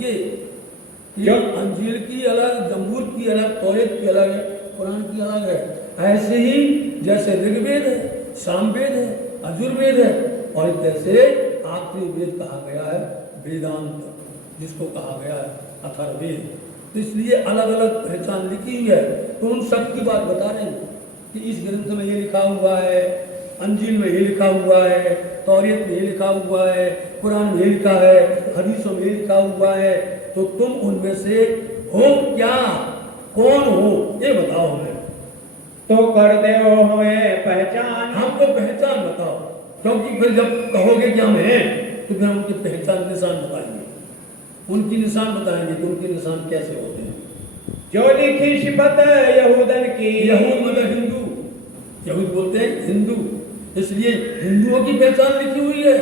ये अंजील की अलग, जम्बूल की अलग, तौरेत की अलग है, कुरान की अलग है। ऐसे ही जैसे ऋग्वेद है, सामवेद है, अजुर्वेद है, और जैसे आखिरी वेद कहा गया है वेदांत, जिसको कहा गया है अथर्ववेद। तो इसलिए अलग अलग पहचान लिखी हुई है। तो उन सब की बात बता रहे हैं कि इस ग्रंथ में ये लिखा हुआ है, अंजील में ये लिखा हुआ है, तौरेत में ये लिखा हुआ है, कुरान में ये लिखा है, हदीसों में ये लिखा हुआ है। तो तुम उनमें से हो क्या, कौन हो, ये बताओ हमें। तो कर दे हमें पहचान, हमको पहचान बताओ, क्योंकि फिर जब कहोगे कि हम हैं तो फिर उनकी पहचान निशान बताएंगे, उनकी निशान बताएंगे कि उनके निशान कैसे होते हैं। जो लिखी सिफत यहूदन की, यहूद मतलब हिंदू, यहूद बोलते हैं हिंदू, इसलिए हिंदुओं की पहचान लिखी हुई है।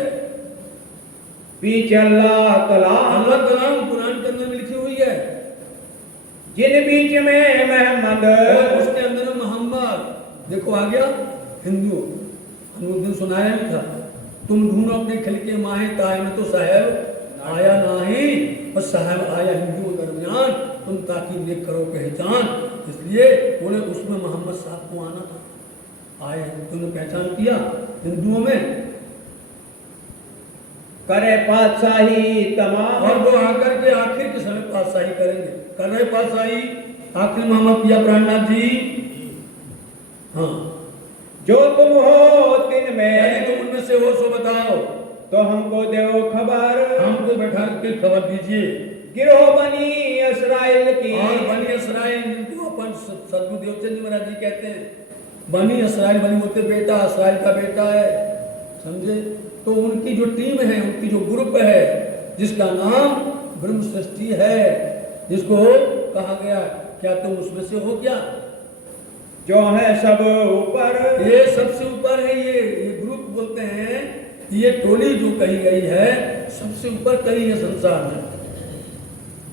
बीच अल्लाह कलाम, अल्लाह कलाम कुरान के अंदर में लिखी हुई है। जिन बीच में मोहम्मद, और उसके अंदर में मोहम्मद, देखो आ गया हिंदू। हम उस दिन सुनाया नहीं था, तुम ढूंढो अपने खिल के माहे ताए में तो साहब आया नहीं, और साहब आया हिंदुओं दरमियान, तुम ताकि देख करो पहचान। इसलिए बोले उसमें मोहम्मद साहब को आना था, आए, तुमने पहचान किया हिंदुओं में। करे पातशाही तमाम, और वो आकर के आखिर के समय पातशाही करेंगे, कर रहे पातशाही आखिर मोहम्मद पिया प्राणनाथ जी। हाँ, जो तुम हो तिन में, तुम उनमें से हो सो बताओ, तो हमको दो खबर, हमको बैठा के खबर दीजिए। गिरोह बनी इसराइल की, और बनी इसराइल जिनको अपन सदगुरु देवचंद जी महाराज जी कहते हैं, बनी इसराइल, बनी बोलते बेटा, इसराइल का बेटा है, समझे? तो उनकी जो टीम है, उनकी जो ग्रुप है, जिसका नाम ब्रह्म सृष्टि है, जिसको कहा गया, क्या तुम उसमें से हो क्या? जो है सब ऊपर, ये सबसे ऊपर है। ये ग्रुप बोलते हैं, ये टोली जो कही गई है सबसे ऊपर कही है संसार में।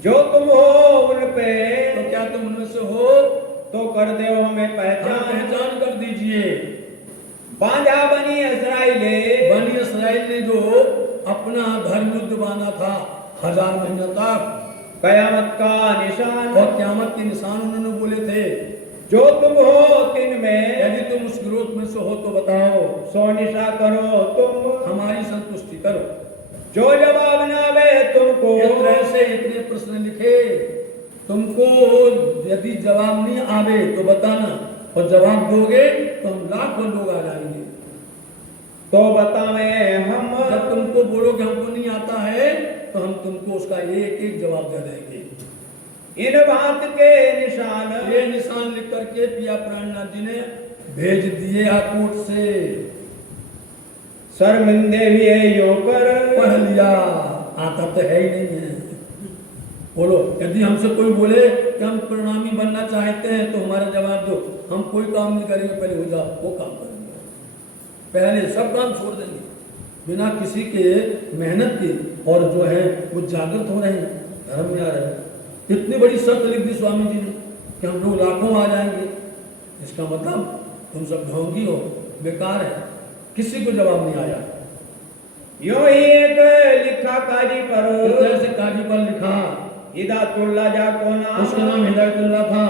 जो तुम हो उन पे, तो क्या तुम उनमें से हो? तो कर दो हमें पहचान कर दीजिए। बांधा बनी इसराइले, बनी इसराइल ने जो अपना धर्म युद्ध बांधा था 1000 महीने तक, कयामत का निशान, और क़यामत के निशान उन्होंने बोले थे। जो तुम हो तिन में, यदि तुम उस ग्रोथ में से हो तो बताओ, सो निशा करो तुम, हमारी संतुष्टि करो। जो जवाब न आवे तुमको, इस तरह से इतने प्रश्न लिखे, तुमको यदि जवाब नहीं आवे तो बताना, और जवाब दोगे तो हम लाखों लोग आ जाएंगे। तो बतावे हम, जब तुमको बोलोगे हमको नहीं आता है तो हम तुमको उसका एक एक जवाब दे देंगे। इन बात के निशान, ये निशान लिख करके पिया प्राणनाथ जी ने भेज दिए आकोट से। शर्मिंदे हुए यो कर, पढ़ लिया, आता तो है ही नहीं है। बोलो, यदि हमसे कोई बोले कि हम परिणामी बनना चाहते हैं तो हमारा जवाब दो, हम कोई काम नहीं करेंगे, पहले हो जाओ वो काम करेंगे, पहले सब काम छोड़ देंगे बिना किसी के मेहनत के। और जो है वो जागृत हो रहे हैं, धर्म में आ रहे हैं। इतनी बड़ी शर्त लिख दी स्वामी जी ने कि हम लोग लाखों आ जाएंगे, इसका मतलब तुम सब ढोंगी हो, बेकार है। किसी को जवाब नहीं आया। यूं ही एक लिखा काजी इस पर तरह से काजी पर लिखा, हिदायतुल्लाह जा को उसका नाम नाम हिदायतुल्लाह था।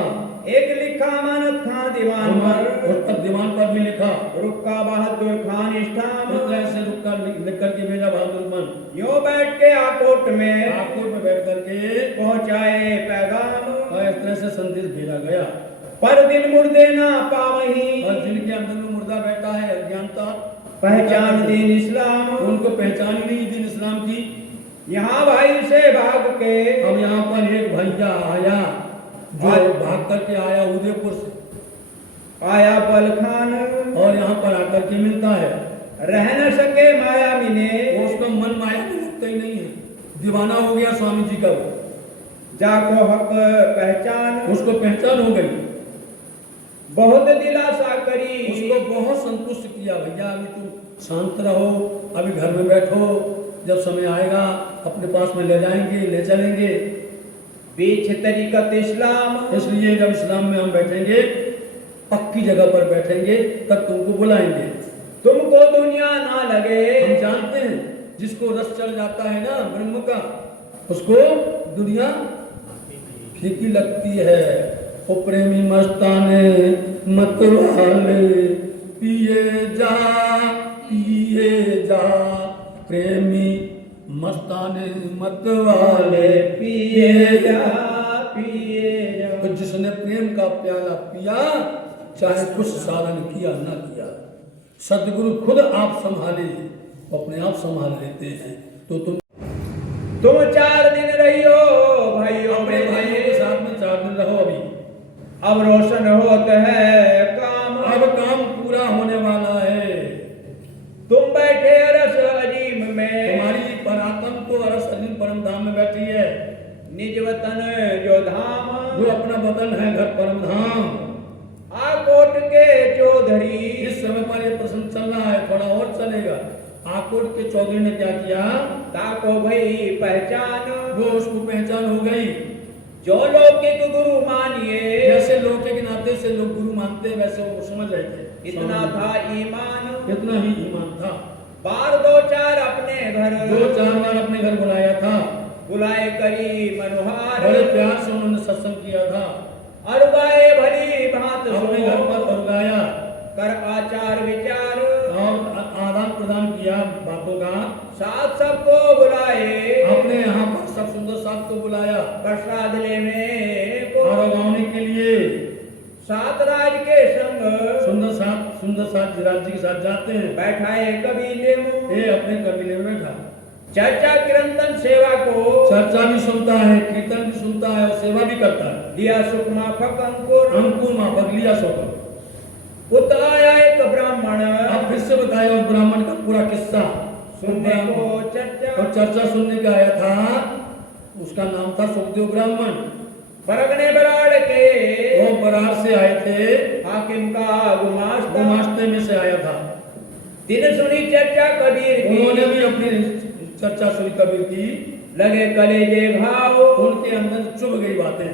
एक लिखा अमानत खां दीवान पर उस पर दीवान पर भी लिखा। रुक्का बहादुर खान इस इस्लाम तरह से रुककर लिख करके भेजा बहादुर खान। यूं बैठ के आकोट में आकोट में बैठ करके पहुंचाए पैगाम और इस तरह से संदेश भेजा गया। पर दिल मुर्दे ना पावही और जिनके अंदर में मुर्दा बैठा है अज्ञानता, पहचान दीन इस्लाम उनको पहचान ही नहीं दीन इस्लाम की। यहाँ भाई से भाग के अब यहाँ पर एक भैया आया जो भाग करके आया उदयपुर से, आया पल खान और यहाँ पर आकर के मिलता है। रह न सके माया मिने वो उसका मन माया में लगता ही नहीं है, दीवाना हो गया स्वामी जी का वो। जाको हक पहचान उसको पहचान हो गई, बहुत दिलासा करी उसको बहुत संतुष्ट किया। भैया अभी तुम शांत रहो, अभी घर में बैठो, जब समय आएगा अपने पास में ले जाएंगे, ले चलेंगे। बीच तरीकत इस्लाम इसलिए जब इस्लाम में हम बैठेंगे, पक्की जगह पर बैठेंगे, तब तुमको बुलाएंगे। तुमको दुनिया ना लगे हम जानते हैं जिसको रस चढ़ जाता है ना ब्रह्म का, उसको दुनिया फीकी लगती है। ओ प्रेमी मस्ताने मतवाले पिए जा, प्रेमी मस्ताने मतवाले पिए जा पिए जा। तो जिसने प्रेम का प्याला पिया, चाहे कुछ साधन किया ना किया, सदगुरु खुद आप संभाले, अपने आप संभाल लेते हैं। तो तुम 4 दिन रहियो भाइयों अपने में भाइयों के साथ में 4 दिन रहो। अभी अब रोशन होता है काम, अब काम पूरा होने वाला है। तुम बैठे अरस अजीम में, तुम्हारी परात्म तो अरस अजीम परम धाम में बैठी है। निज वतन जो धाम, जो अपना वतन है घर परम धाम। आकोट के चौधरी इस समय पर ये प्रश्न चल रहा है, थोड़ा और चलेगा। आकोट के चौधरी ने क्या किया, ताको भई पहचान, वो उसको पहचान हो गई। जो लौकिक गुरु मानिए, जैसे लौकिक नाते से लोग गुरु मानते हैं, वैसे वो समझ रहे थे। इतना था ईमान, इतना ही ईमान था। बार 2-4 अपने घर, 2-4 बार अपने घर बुलाया था। बुलाए करी मनोहार, बड़े प्यार से उन्होंने सत्संग किया था। अरुगाए भली भांत अपने घर पर बुलाया कर आचार विचार, और आदान प्रदान किया बातों का। साथ सबको बुलाए, अपने यहाँ पर सब सुंदर साथ को बुलाया प्रसाद लेने को, और उगाने के लिए। 7 राज के संग सुंदर साथ जिराज जी के साथ जाते हैं। बैठाए कबीले में, ये अपने कबीले में बैठा, चर्चा कीर्तन सेवा को, चर्चा भी सुनता है, कीर्तन भी सुनता है और सेवा भी करता है। दिया सुख माफक अंकुर, अंकुर माफक लिया सोकर। उत आया एक ब्राह्मण, अब फिर से बताया उस ब्राह्मण का पूरा किस्सा। सुनने को चर्चा, और चर्चा सुनने का आया था, उसका नाम था सुखदेव ब्राह्मण। बरगने बराड़ के, वो बरार से आए थे, हाकिम का गुमास्ता, गुमास्ते में से आया था। दिन सुनी चर्चा कबीर उन्होंने की, भी अपनी चर्चा सुनी कबीर की। लगे कलेजे घाव, उनके अंदर चुभ गई बातें।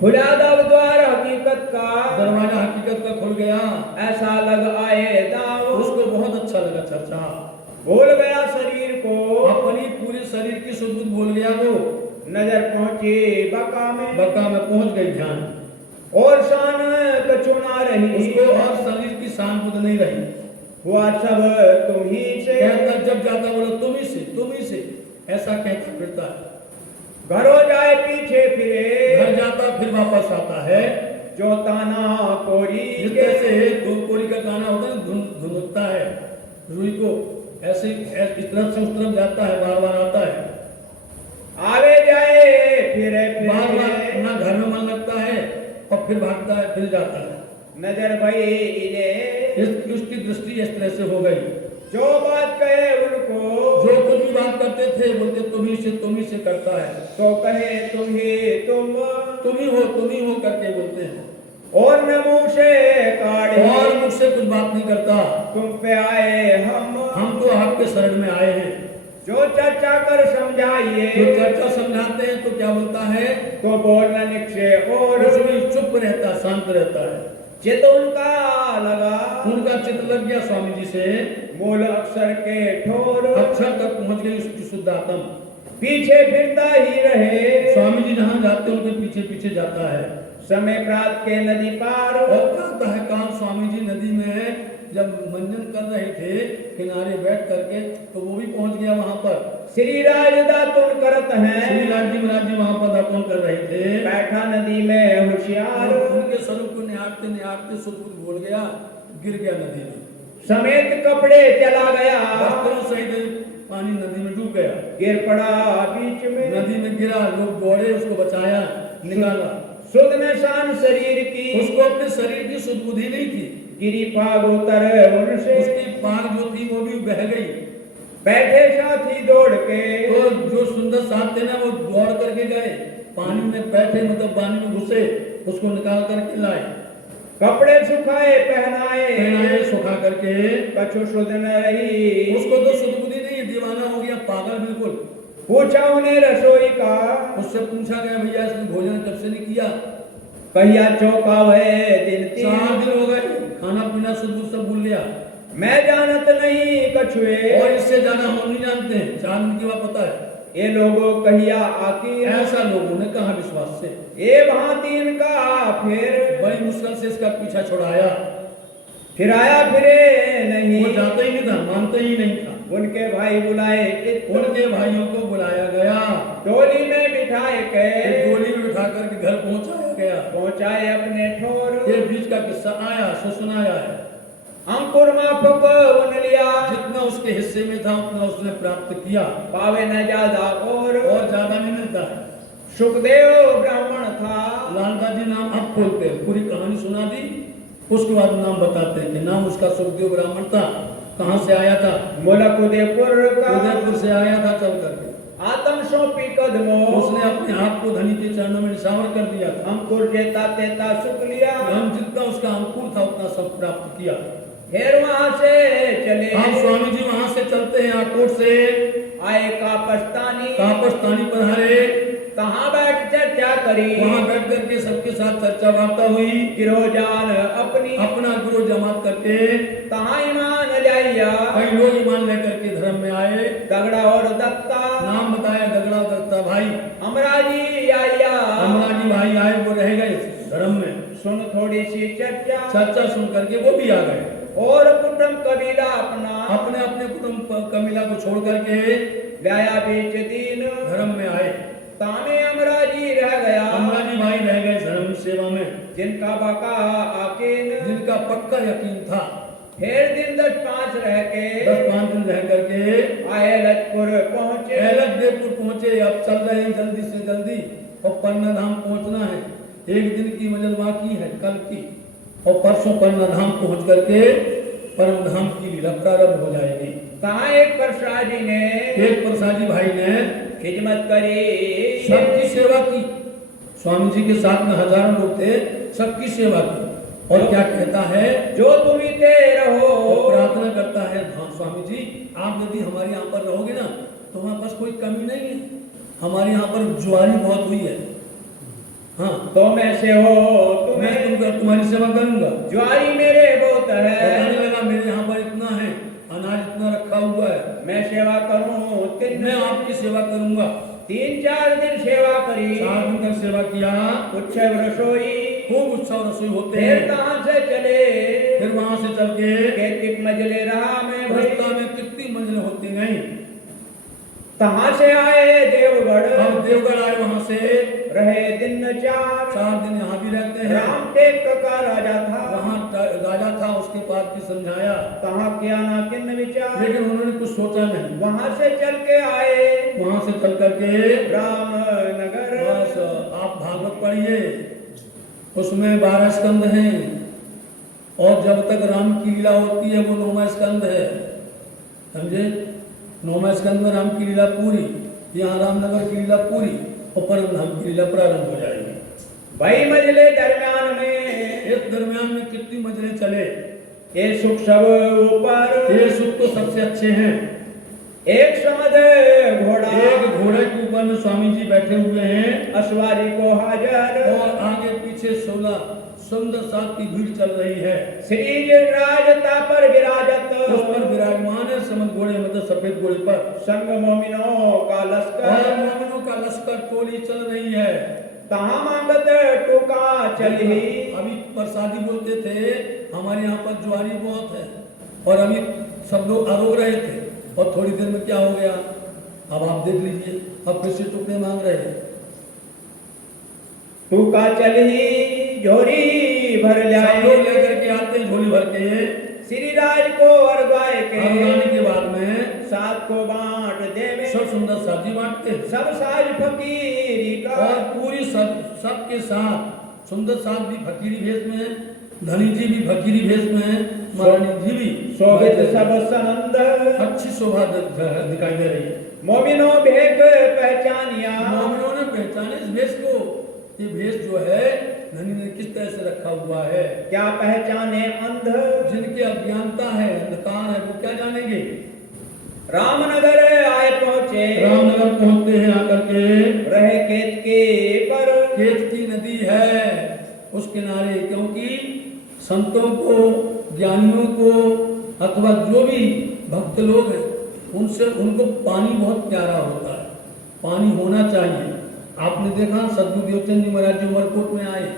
खुला दब द्वार हकीकत का, दरवाजा हकीकत का खुल गया। ऐसा लग आए दाव, उसको बहुत अच्छा लगा चर्चा। भूल गया शरीर को, अपनी पूरे शरीर की सुध भूल गया वो। नजर पहुंची बका में, बका में पहुंच गई ध्यान, और शान कछु ना रही, उसको और शरीर की शान बुध नहीं रही। हुआ सब तुम ही से, कहता जब जाता बोला तुम ही से, ऐसा कहता फिरता है। घरों जाए पीछे फिरे, घर जाता फिर वापस आता है। जो ताना कोरी जिस के, तरह से कोरी का गाना होता है, धुंधकता है रुई को, ऐसे इस तरफ से उस तरफ जाता है, बार बार आता है। आवे जाए फिरे बार फिरे, बार अपना घर में मन लगता है और फिर भागता है, फिर जाता है। नजर भई इले, उसकी दृष्टि इस तरह से हो गई। जो बात कहे उनको, जो कुछ भी बात करते थे बोलते तुम ही से करता है। तो कहे तुम ही हो करके बोलते हैं, और न मुंह से काढ़े, और मुझसे कुछ बात नहीं करता। तुम पे आए हम तो आपके शरण में आए हैं। जो चर्चा कर समझाइए, जो चर्चा समझाते हैं तो क्या बोलता है, तो बोलना निक्षे और कुछ भी चुप रहता, शांत रहता है। चित उनका लगा, उनका चित्त लग गया स्वामी जी से, मूल अक्षर के ठोर, अक्षर तक पहुंच गई उसकी शुद्ध आत्म। पीछे फिरता ही रहे, स्वामी जी जहाँ जाते हैं उनके पीछे पीछे जाता है। समय प्रात के नदी पार, और प्रातः काल स्वामी जी नदी में जब मंजन कर रहे थे किनारे बैठ करके, तो वो भी पहुंच गया वहां पर। श्री राज दातुन करत हैं, श्री राज जी महाराज जी वहां पर दातुन कर रहे थे। बैठा नदी में होशियार, और उनके स्वरूप को निहारते निहारते सुदबुद बोल गया, गिर गया नदी में, समेत कपड़े चला गया, वस्त्रों सहित पानी नदी में डूब गया, गिर पड़ा बीच में, नदी में गिरा, लोग दौड़े, उसको बचाया, निकाला। सुध में शान शरीर की, उसको अपने शरीर की सुध बुद्धि नहीं थी, गिरी पाग उतर उनसे, उसकी पाग जो थी वो भी बह गई। बैठे साथी दौड़ के, तो जो सुंदर साथ थे ना वो दौड़ करके गए, पानी में बैठे मतलब पानी में घुसे, उसको निकाल करके लाए, कपड़े सुखाए पहनाए, सुखा करके। कछु सुध न रही, उसको तो सुध बुद्धि नहीं, दीवाना हो गया, पागल बिल्कुल। पूछा उन्हें रसोई का, उससे पूछा गया भैया इसने भोजन कब से नहीं किया? कहिया चौका है दिन 4 तीन, दिन हो गए, खाना पीना सब भूल लिया, मैं जानत नहीं कछुए, और इससे ज्यादा हम नहीं जानते हैं, 4 दिन की बात पता है। ये लोगों कहिया आकी, ऐसा लोगों ने कहा विश्वास से, ये भांति इनका फिर, बड़ी मुश्किल से इसका पीछा छुड़ाया, फिर आया फिरे वो नहीं, जाता ही नहीं था, मानता ही नहीं था। उनके भाई बुलाए चित्त, उनके भाइयों को बुलाया गया, डोली में बिठाए एक के, गोली में बिठा करके घर पहुंचाया गया। पहुंचाए अपने ठोर, ये बीच का किस्सा आया, सो सुनाया है। अंकुर माफक उन लिया, जितना उसके हिस्से में था उतना उसने प्राप्त किया, पावे न ज्यादा और ज्यादा नहीं मिलता है। सुखदेव ब्राह्मण था, लालदास जी नाम अब खोलते हैं, पूरी कहानी सुना दी, उसके बाद नाम बताते हैं कि नाम उसका सुखदेव ब्राह्मण था। कहाँ से आया था? मुलक उदयपुर का, उदयपुर से आया था चल करके। आत्म सौंपी कदमों, उसने अपने हाथ को धनी के चरणों में निशावर कर दिया था। अंकुर जेता तेता सुख लिया, हम जितना उसका अंकुर था उतना सब प्राप्त किया। फिर वहां से चले, हम स्वामी जी वहां से चलते हैं आकोट से, आए कापस्तानी, कापस्तानी पधारे, कहाँ बैठ चर्चा करी, वहां बैठ करके सबके साथ चर्चा वार्ता हुई, गिरोजान अपनी, अपना गुरु जमात करके कहाँ ईमान लाइया, कई लोग ईमान लेकर के धर्म में आए। दगड़ा और दत्ता, नाम बताया दगड़ा दत्ता भाई, अमराजी आया, अमराजी भाई आए, वो रह गए धर्म में। सुन थोड़ी सी चर्चा, चर्चा सुन करके वो भी आ गए, और कुटुंब कबीला अपना, अपने अपने कुटुंब कबीला को छोड़ करके लाया बीच दीन, धर्म में आए। तामे अमराजी रह गया, अमराजी भाई रह गए धर्म सेवा में, जिनका बका आकीन, जिनका पक्का यकीन था। फिर दिन 10-5 रह के, 10-5 दिन रह करके आए लजपुर पहुंचे, लजपुर पहुंचे। अब चल रहे हैं जल्दी से जल्दी, और पन्ना धाम पहुंचना है, 1 दिन की मंजिल बाकी है कल की, और परसों पन्ना धाम पहुंच करके परम धाम की लीला प्रारंभ हो जाएगी। कहा एक प्रसादी ने, एक प्रसादी भाई ने खिदमत करी, सबकी सेवा की। स्वामी जी के साथ में हजारों लोग थे, सबकी सेवा की। और क्या कहता है? जो तुम इते रहो, और प्रार्थना करता है, हाँ स्वामी जी आप यदि हमारे यहाँ पर रहोगे ना तो हमारे पास कोई कमी नहीं है, हमारे यहाँ पर जुआरी बहुत हुई है, हाँ तो मैं से हो मैं तुम्हारी सेवा करूंगा। ज्वारी मेरे बहुत है, बताने लगा मेरे यहाँ पर इतना है, अनाज इतना रखा हुआ है, मैं सेवा करूं, मैं आपकी सेवा करूंगा। 3-4 दिन सेवा करी, 4 दिन तक सेवा किया, उत्सव रसोई, खूब उत्सव रसोई होते फिर हैं। कहाँ से चले, फिर वहां से चल के कितनी मंजिलें रहा में रास्ता में कितनी मंजिलें होती नहीं। कहाँ से आए देवगढ़, अब देवगढ़ आए, वहां से रहे दिन 4 दिन यहाँ भी रहते हैं। राम टेक का राजा था, वहाँ राजा था, उसके पास भी समझाया, कहाँ किया ना किन विचार, लेकिन उन्होंने कुछ सोचा नहीं। वहां से चल के आए, वहां से चल करके रामनगर, बस आप भागवत पढ़िए, उसमें 12 स्कंद हैं, और जब तक राम की लीला होती है वो 9वां स्कंद है, समझे? 9वां स्कंद में राम की लीला पूरी, यहाँ रामनगर की लीला पूरी, और परम धाम की लीला प्रारंभ हो जाएगी। भाई मजले दरमियान में, इस दरमियान में कितनी मंजिलें चले, ये सुख सब ऊपर, ये सुख तो सबसे अच्छे हैं। एक समद घोड़ा, एक घोड़े के ऊपर में स्वामी जी बैठे हुए हैं, अश्वारी को हाजर, और आगे पीछे 16 सुंदर साथ की भीड़ चल रही है। श्री राजता पर विराजत उस पर विराजमान है समन घोड़े मतलब सफेद घोड़े पर। संग मोमिनों का और लश्कर मोमिनों का लश्कर टोली चल रही है। तहाँ मांगत टूका चली। अभी प्रसादी बोलते थे हमारे यहाँ पर ज्वारी बहुत है और अभी सब लोग आरोग रहे थे और थोड़ी देर में क्या हो गया अब आप देख लीजिए अब फिर से टुकड़े मांग रहे हैं। टूका चली झोरी भर सब जाए। लोग लेकर के आते हैं झोली भर के। श्री राज को अर्घाए के अर्घाने के बाद में सात को बांट देवे। सब सुंदर साजी बांटते हैं सब साज फकीरी का और पूरी सबके साथ सुंदर साथ भी फकीरी भेष में है, धनी जी भी फकीरी भेष में है, महारानी जी भी शोभित सब सनंद अच्छी शोभा दिखाई दे रही है। मोमिनो भेक पहचानिया। मोमिनों ने पहचाने इस भेष को। ये भेष जो है धनी ने किस तरह से रखा हुआ है। क्या पहचाने अंध जिनकी अज्ञानता है अंधकार है वो क्या जानेंगे। रामनगर आए पहुँचे। रामनगर पहुंचते हैं आकर के रहे केत के पर केतकी नदी है उस किनारे, क्योंकि संतों को ज्ञानियों को अथवा जो भी भक्त लोग हैं उनसे उनको पानी बहुत प्यारा होता है, पानी होना चाहिए। आपने देखा सदगुरु देवचंद जी महाराज जी उमरकोट में आए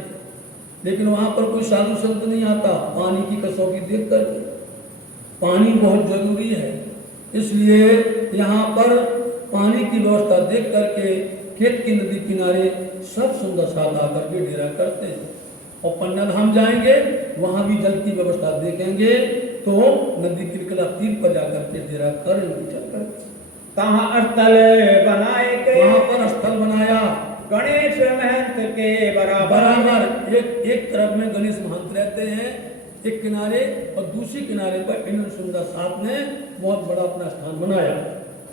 लेकिन वहां पर कोई साधु संत नहीं आता पानी की कसौटी देख करके। पानी बहुत जरूरी है इसलिए यहाँ पर पानी की व्यवस्था देख करके खेत की नदी किनारे सब सुंदर साथ आकर के डेरा करते हैं। और पन्ना धाम जाएंगे वहां भी जल की व्यवस्था देखेंगे तो नदी किरकिरा तीर पर जाकर के डेरा करेंगे चलकर। तहाँ स्थल बनाए के वहां पर स्थल बनाया गणेश महंत के बराबर। बराबर एक तरफ में गणेश महंत रहते हैं एक किनारे और दूसरी किनारे पर इन सुंदर साथ ने बहुत बड़ा अपना स्थान बनाया।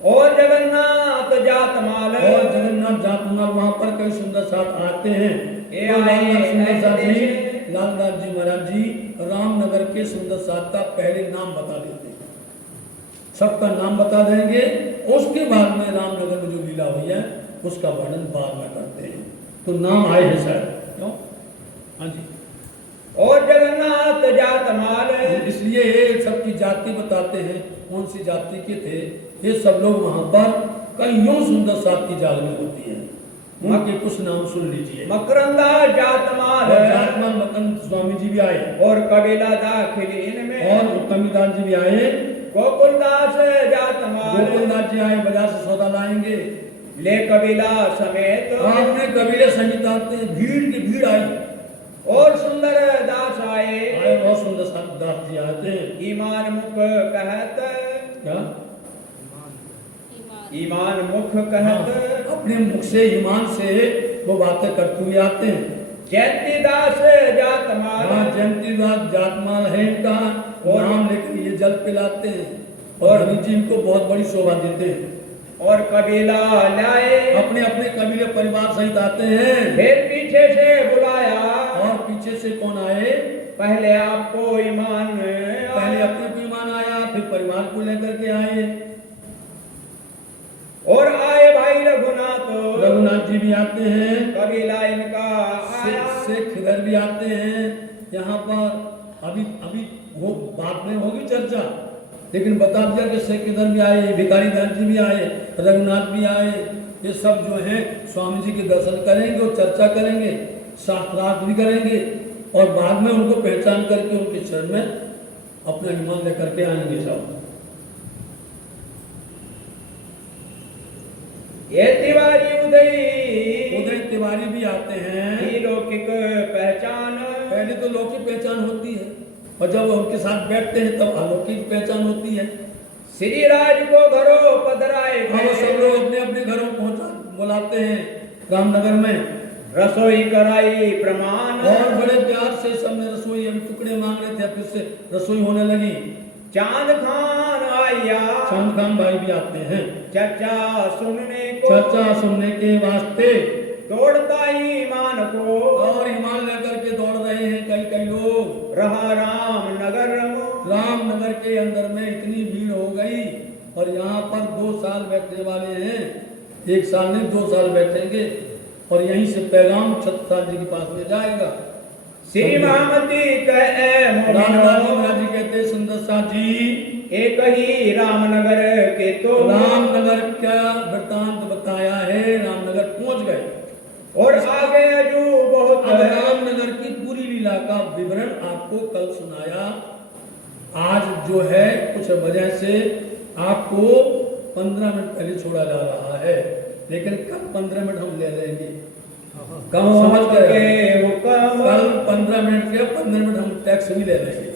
और जगन्नाथ जातमाल और जगन्नाथ जातमाल वहां पर कई सुंदर साथ आते हैं। ये तो लालदास सुंदर साथ जी आए लालदास जी महाराज जी रामनगर के सुंदर साथ का पहले नाम बता देते हैं, सबका नाम बता देंगे। उसके बाद में रामनगर में जो लीला हुई है उसका वर्णन बाद में करते हैं। तो नाम आए हैं शायद क्यों। हाँ जी। और जगन्नाथ जातमाल इसलिए ये सबकी जाति बताते हैं कौन सी जाति के थे। ये सब लोग वहां पर कईयों सुंदर साथ की जागरण होती है। वहाँ के कुछ नाम सुन लीजिए। मकरंदा जातमाल और जातमाल मकंद स्वामी जी भी आए और कबीला दाखिल इनमें और उत्तमीदास जी भी आए, गोकुलदास जातमाल गोकुलदास जी आए बाजार से सौदा लाएंगे ले कबीला समेत अपने कबीले सहित आते हैं। भीड़ की भीड़ आई और सुंदर दास आए बहुत सुंदर दास जी आते हैं। ईमान मुख कहत क्या ईमान मुख कहत अपने मुख से ईमान से वो बातें करते हुए आते हैं। जयंती दास जातमाल हाँ जयंती दास जातमाल है इनका और नाम लेकर ये जल पिलाते हैं और धनी जी इनको बहुत बड़ी शोभा देते हैं। और कबीला लाए अपने अपने कबीले परिवार सहित आते हैं। फिर पीछे से बुलाया और पीछे से कौन आए, पहले आपको ईमान पहले अपने को ईमान आया फिर परिवार को लेकर के आए। और आए भाई रघुनाथ रघुनाथ जी भी आते हैं, कबीला इनका आया शेख इधर भी आते हैं। यहाँ पर अभी अभी वो बाद में होगी चर्चा, लेकिन बता दिया कि शेख इधर भी आए, भिखारी दास जी भी आए, रघुनाथ भी आए। ये सब जो हैं स्वामी जी के दर्शन करेंगे और चर्चा करेंगे, शास्त्रार्थ भी करेंगे और बाद में उनको पहचान करके उनके शरण में अपना ईमान लेकर के आएंगे सब। ये तिवारी उदय तिवारी भी आते हैं। लौकिक पहचान पहले तो लौकिक पहचान होती है और जब उनके साथ बैठते हैं तब अलौकिक पहचान होती है। श्री राज को घरों पधराए वो सब लोग अपने अपने घरों पहुंचा बुलाते हैं रामनगर में। रसोई कराई प्रमाण और बड़े प्यार से सबने रसोई अभी टुकड़े मांग रहे थे फिर से रसोई होने लगी। चांद खान आया चांद खान भाई भी आते हैं चर्चा सुनने को चर्चा सुनने के वास्ते। दौड़ता ईमान को और ईमान लेकर के दौड़ रहे हैं कई कई लोग। रहा रामनगर के अंदर में इतनी भीड़ हो गई और यहाँ पर 2 साल बैठने वाले हैं। 1 साल नहीं 2 साल बैठेंगे और यहीं से पैगाम छत्रसाल जी के पास में जाएगा। श्री महामती कहे मोमिनो रामदास महाराज जी कहते सुंदर साथ जी एक ही रामनगर के तो रामनगर का वृतांत बताया है। रामनगर पहुंच गए और आगे अजू बहुत अब है। रामनगर की पूरी लीला का विवरण आपको कल सुनाया। आज जो है कुछ वजह से आपको 15 मिनट पहले छोड़ा जा रहा है, लेकिन कल 15 मिनट हम ले लेंगे। समझ के गए? हुक्म कल 15 मिनट के 15 मिनट हम टैक्स भी ले लेंगे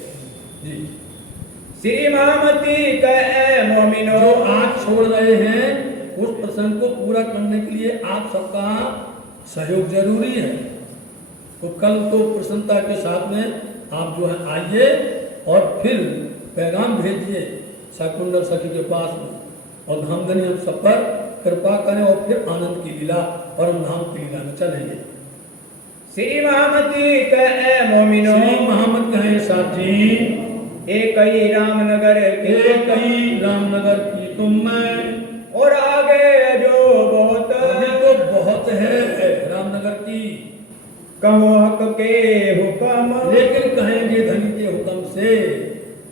जी। श्री महामती कहे मोमिनो जो आज छोड़ रहे हैं उस प्रसंग को पूरा करने के लिए आप सबका सहयोग जरूरी है। तो कल तो प्रसन्नता के साथ में आप जो है आइए और फिर पैगाम भेजिए शाकुंडल सखी के पास में, और धामधनी हम सब पर कृपा करें और फिर आनंद की लीला और हम धाम की लीला में चलेंगे। श्री महामती कहे मोमिनो श्री मोहम्मद कहे साथी एक ही रामनगर के एक ही रामनगर की तुम मैं, और आगे जो बहुत अभी तो बहुत है रामनगर की, कहो हक के हुक्म लेकिन कहेंगे धनी के हुक्म से,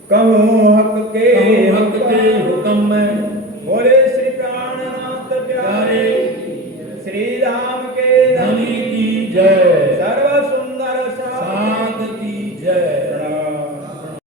कहो हक के हक के हुक्म में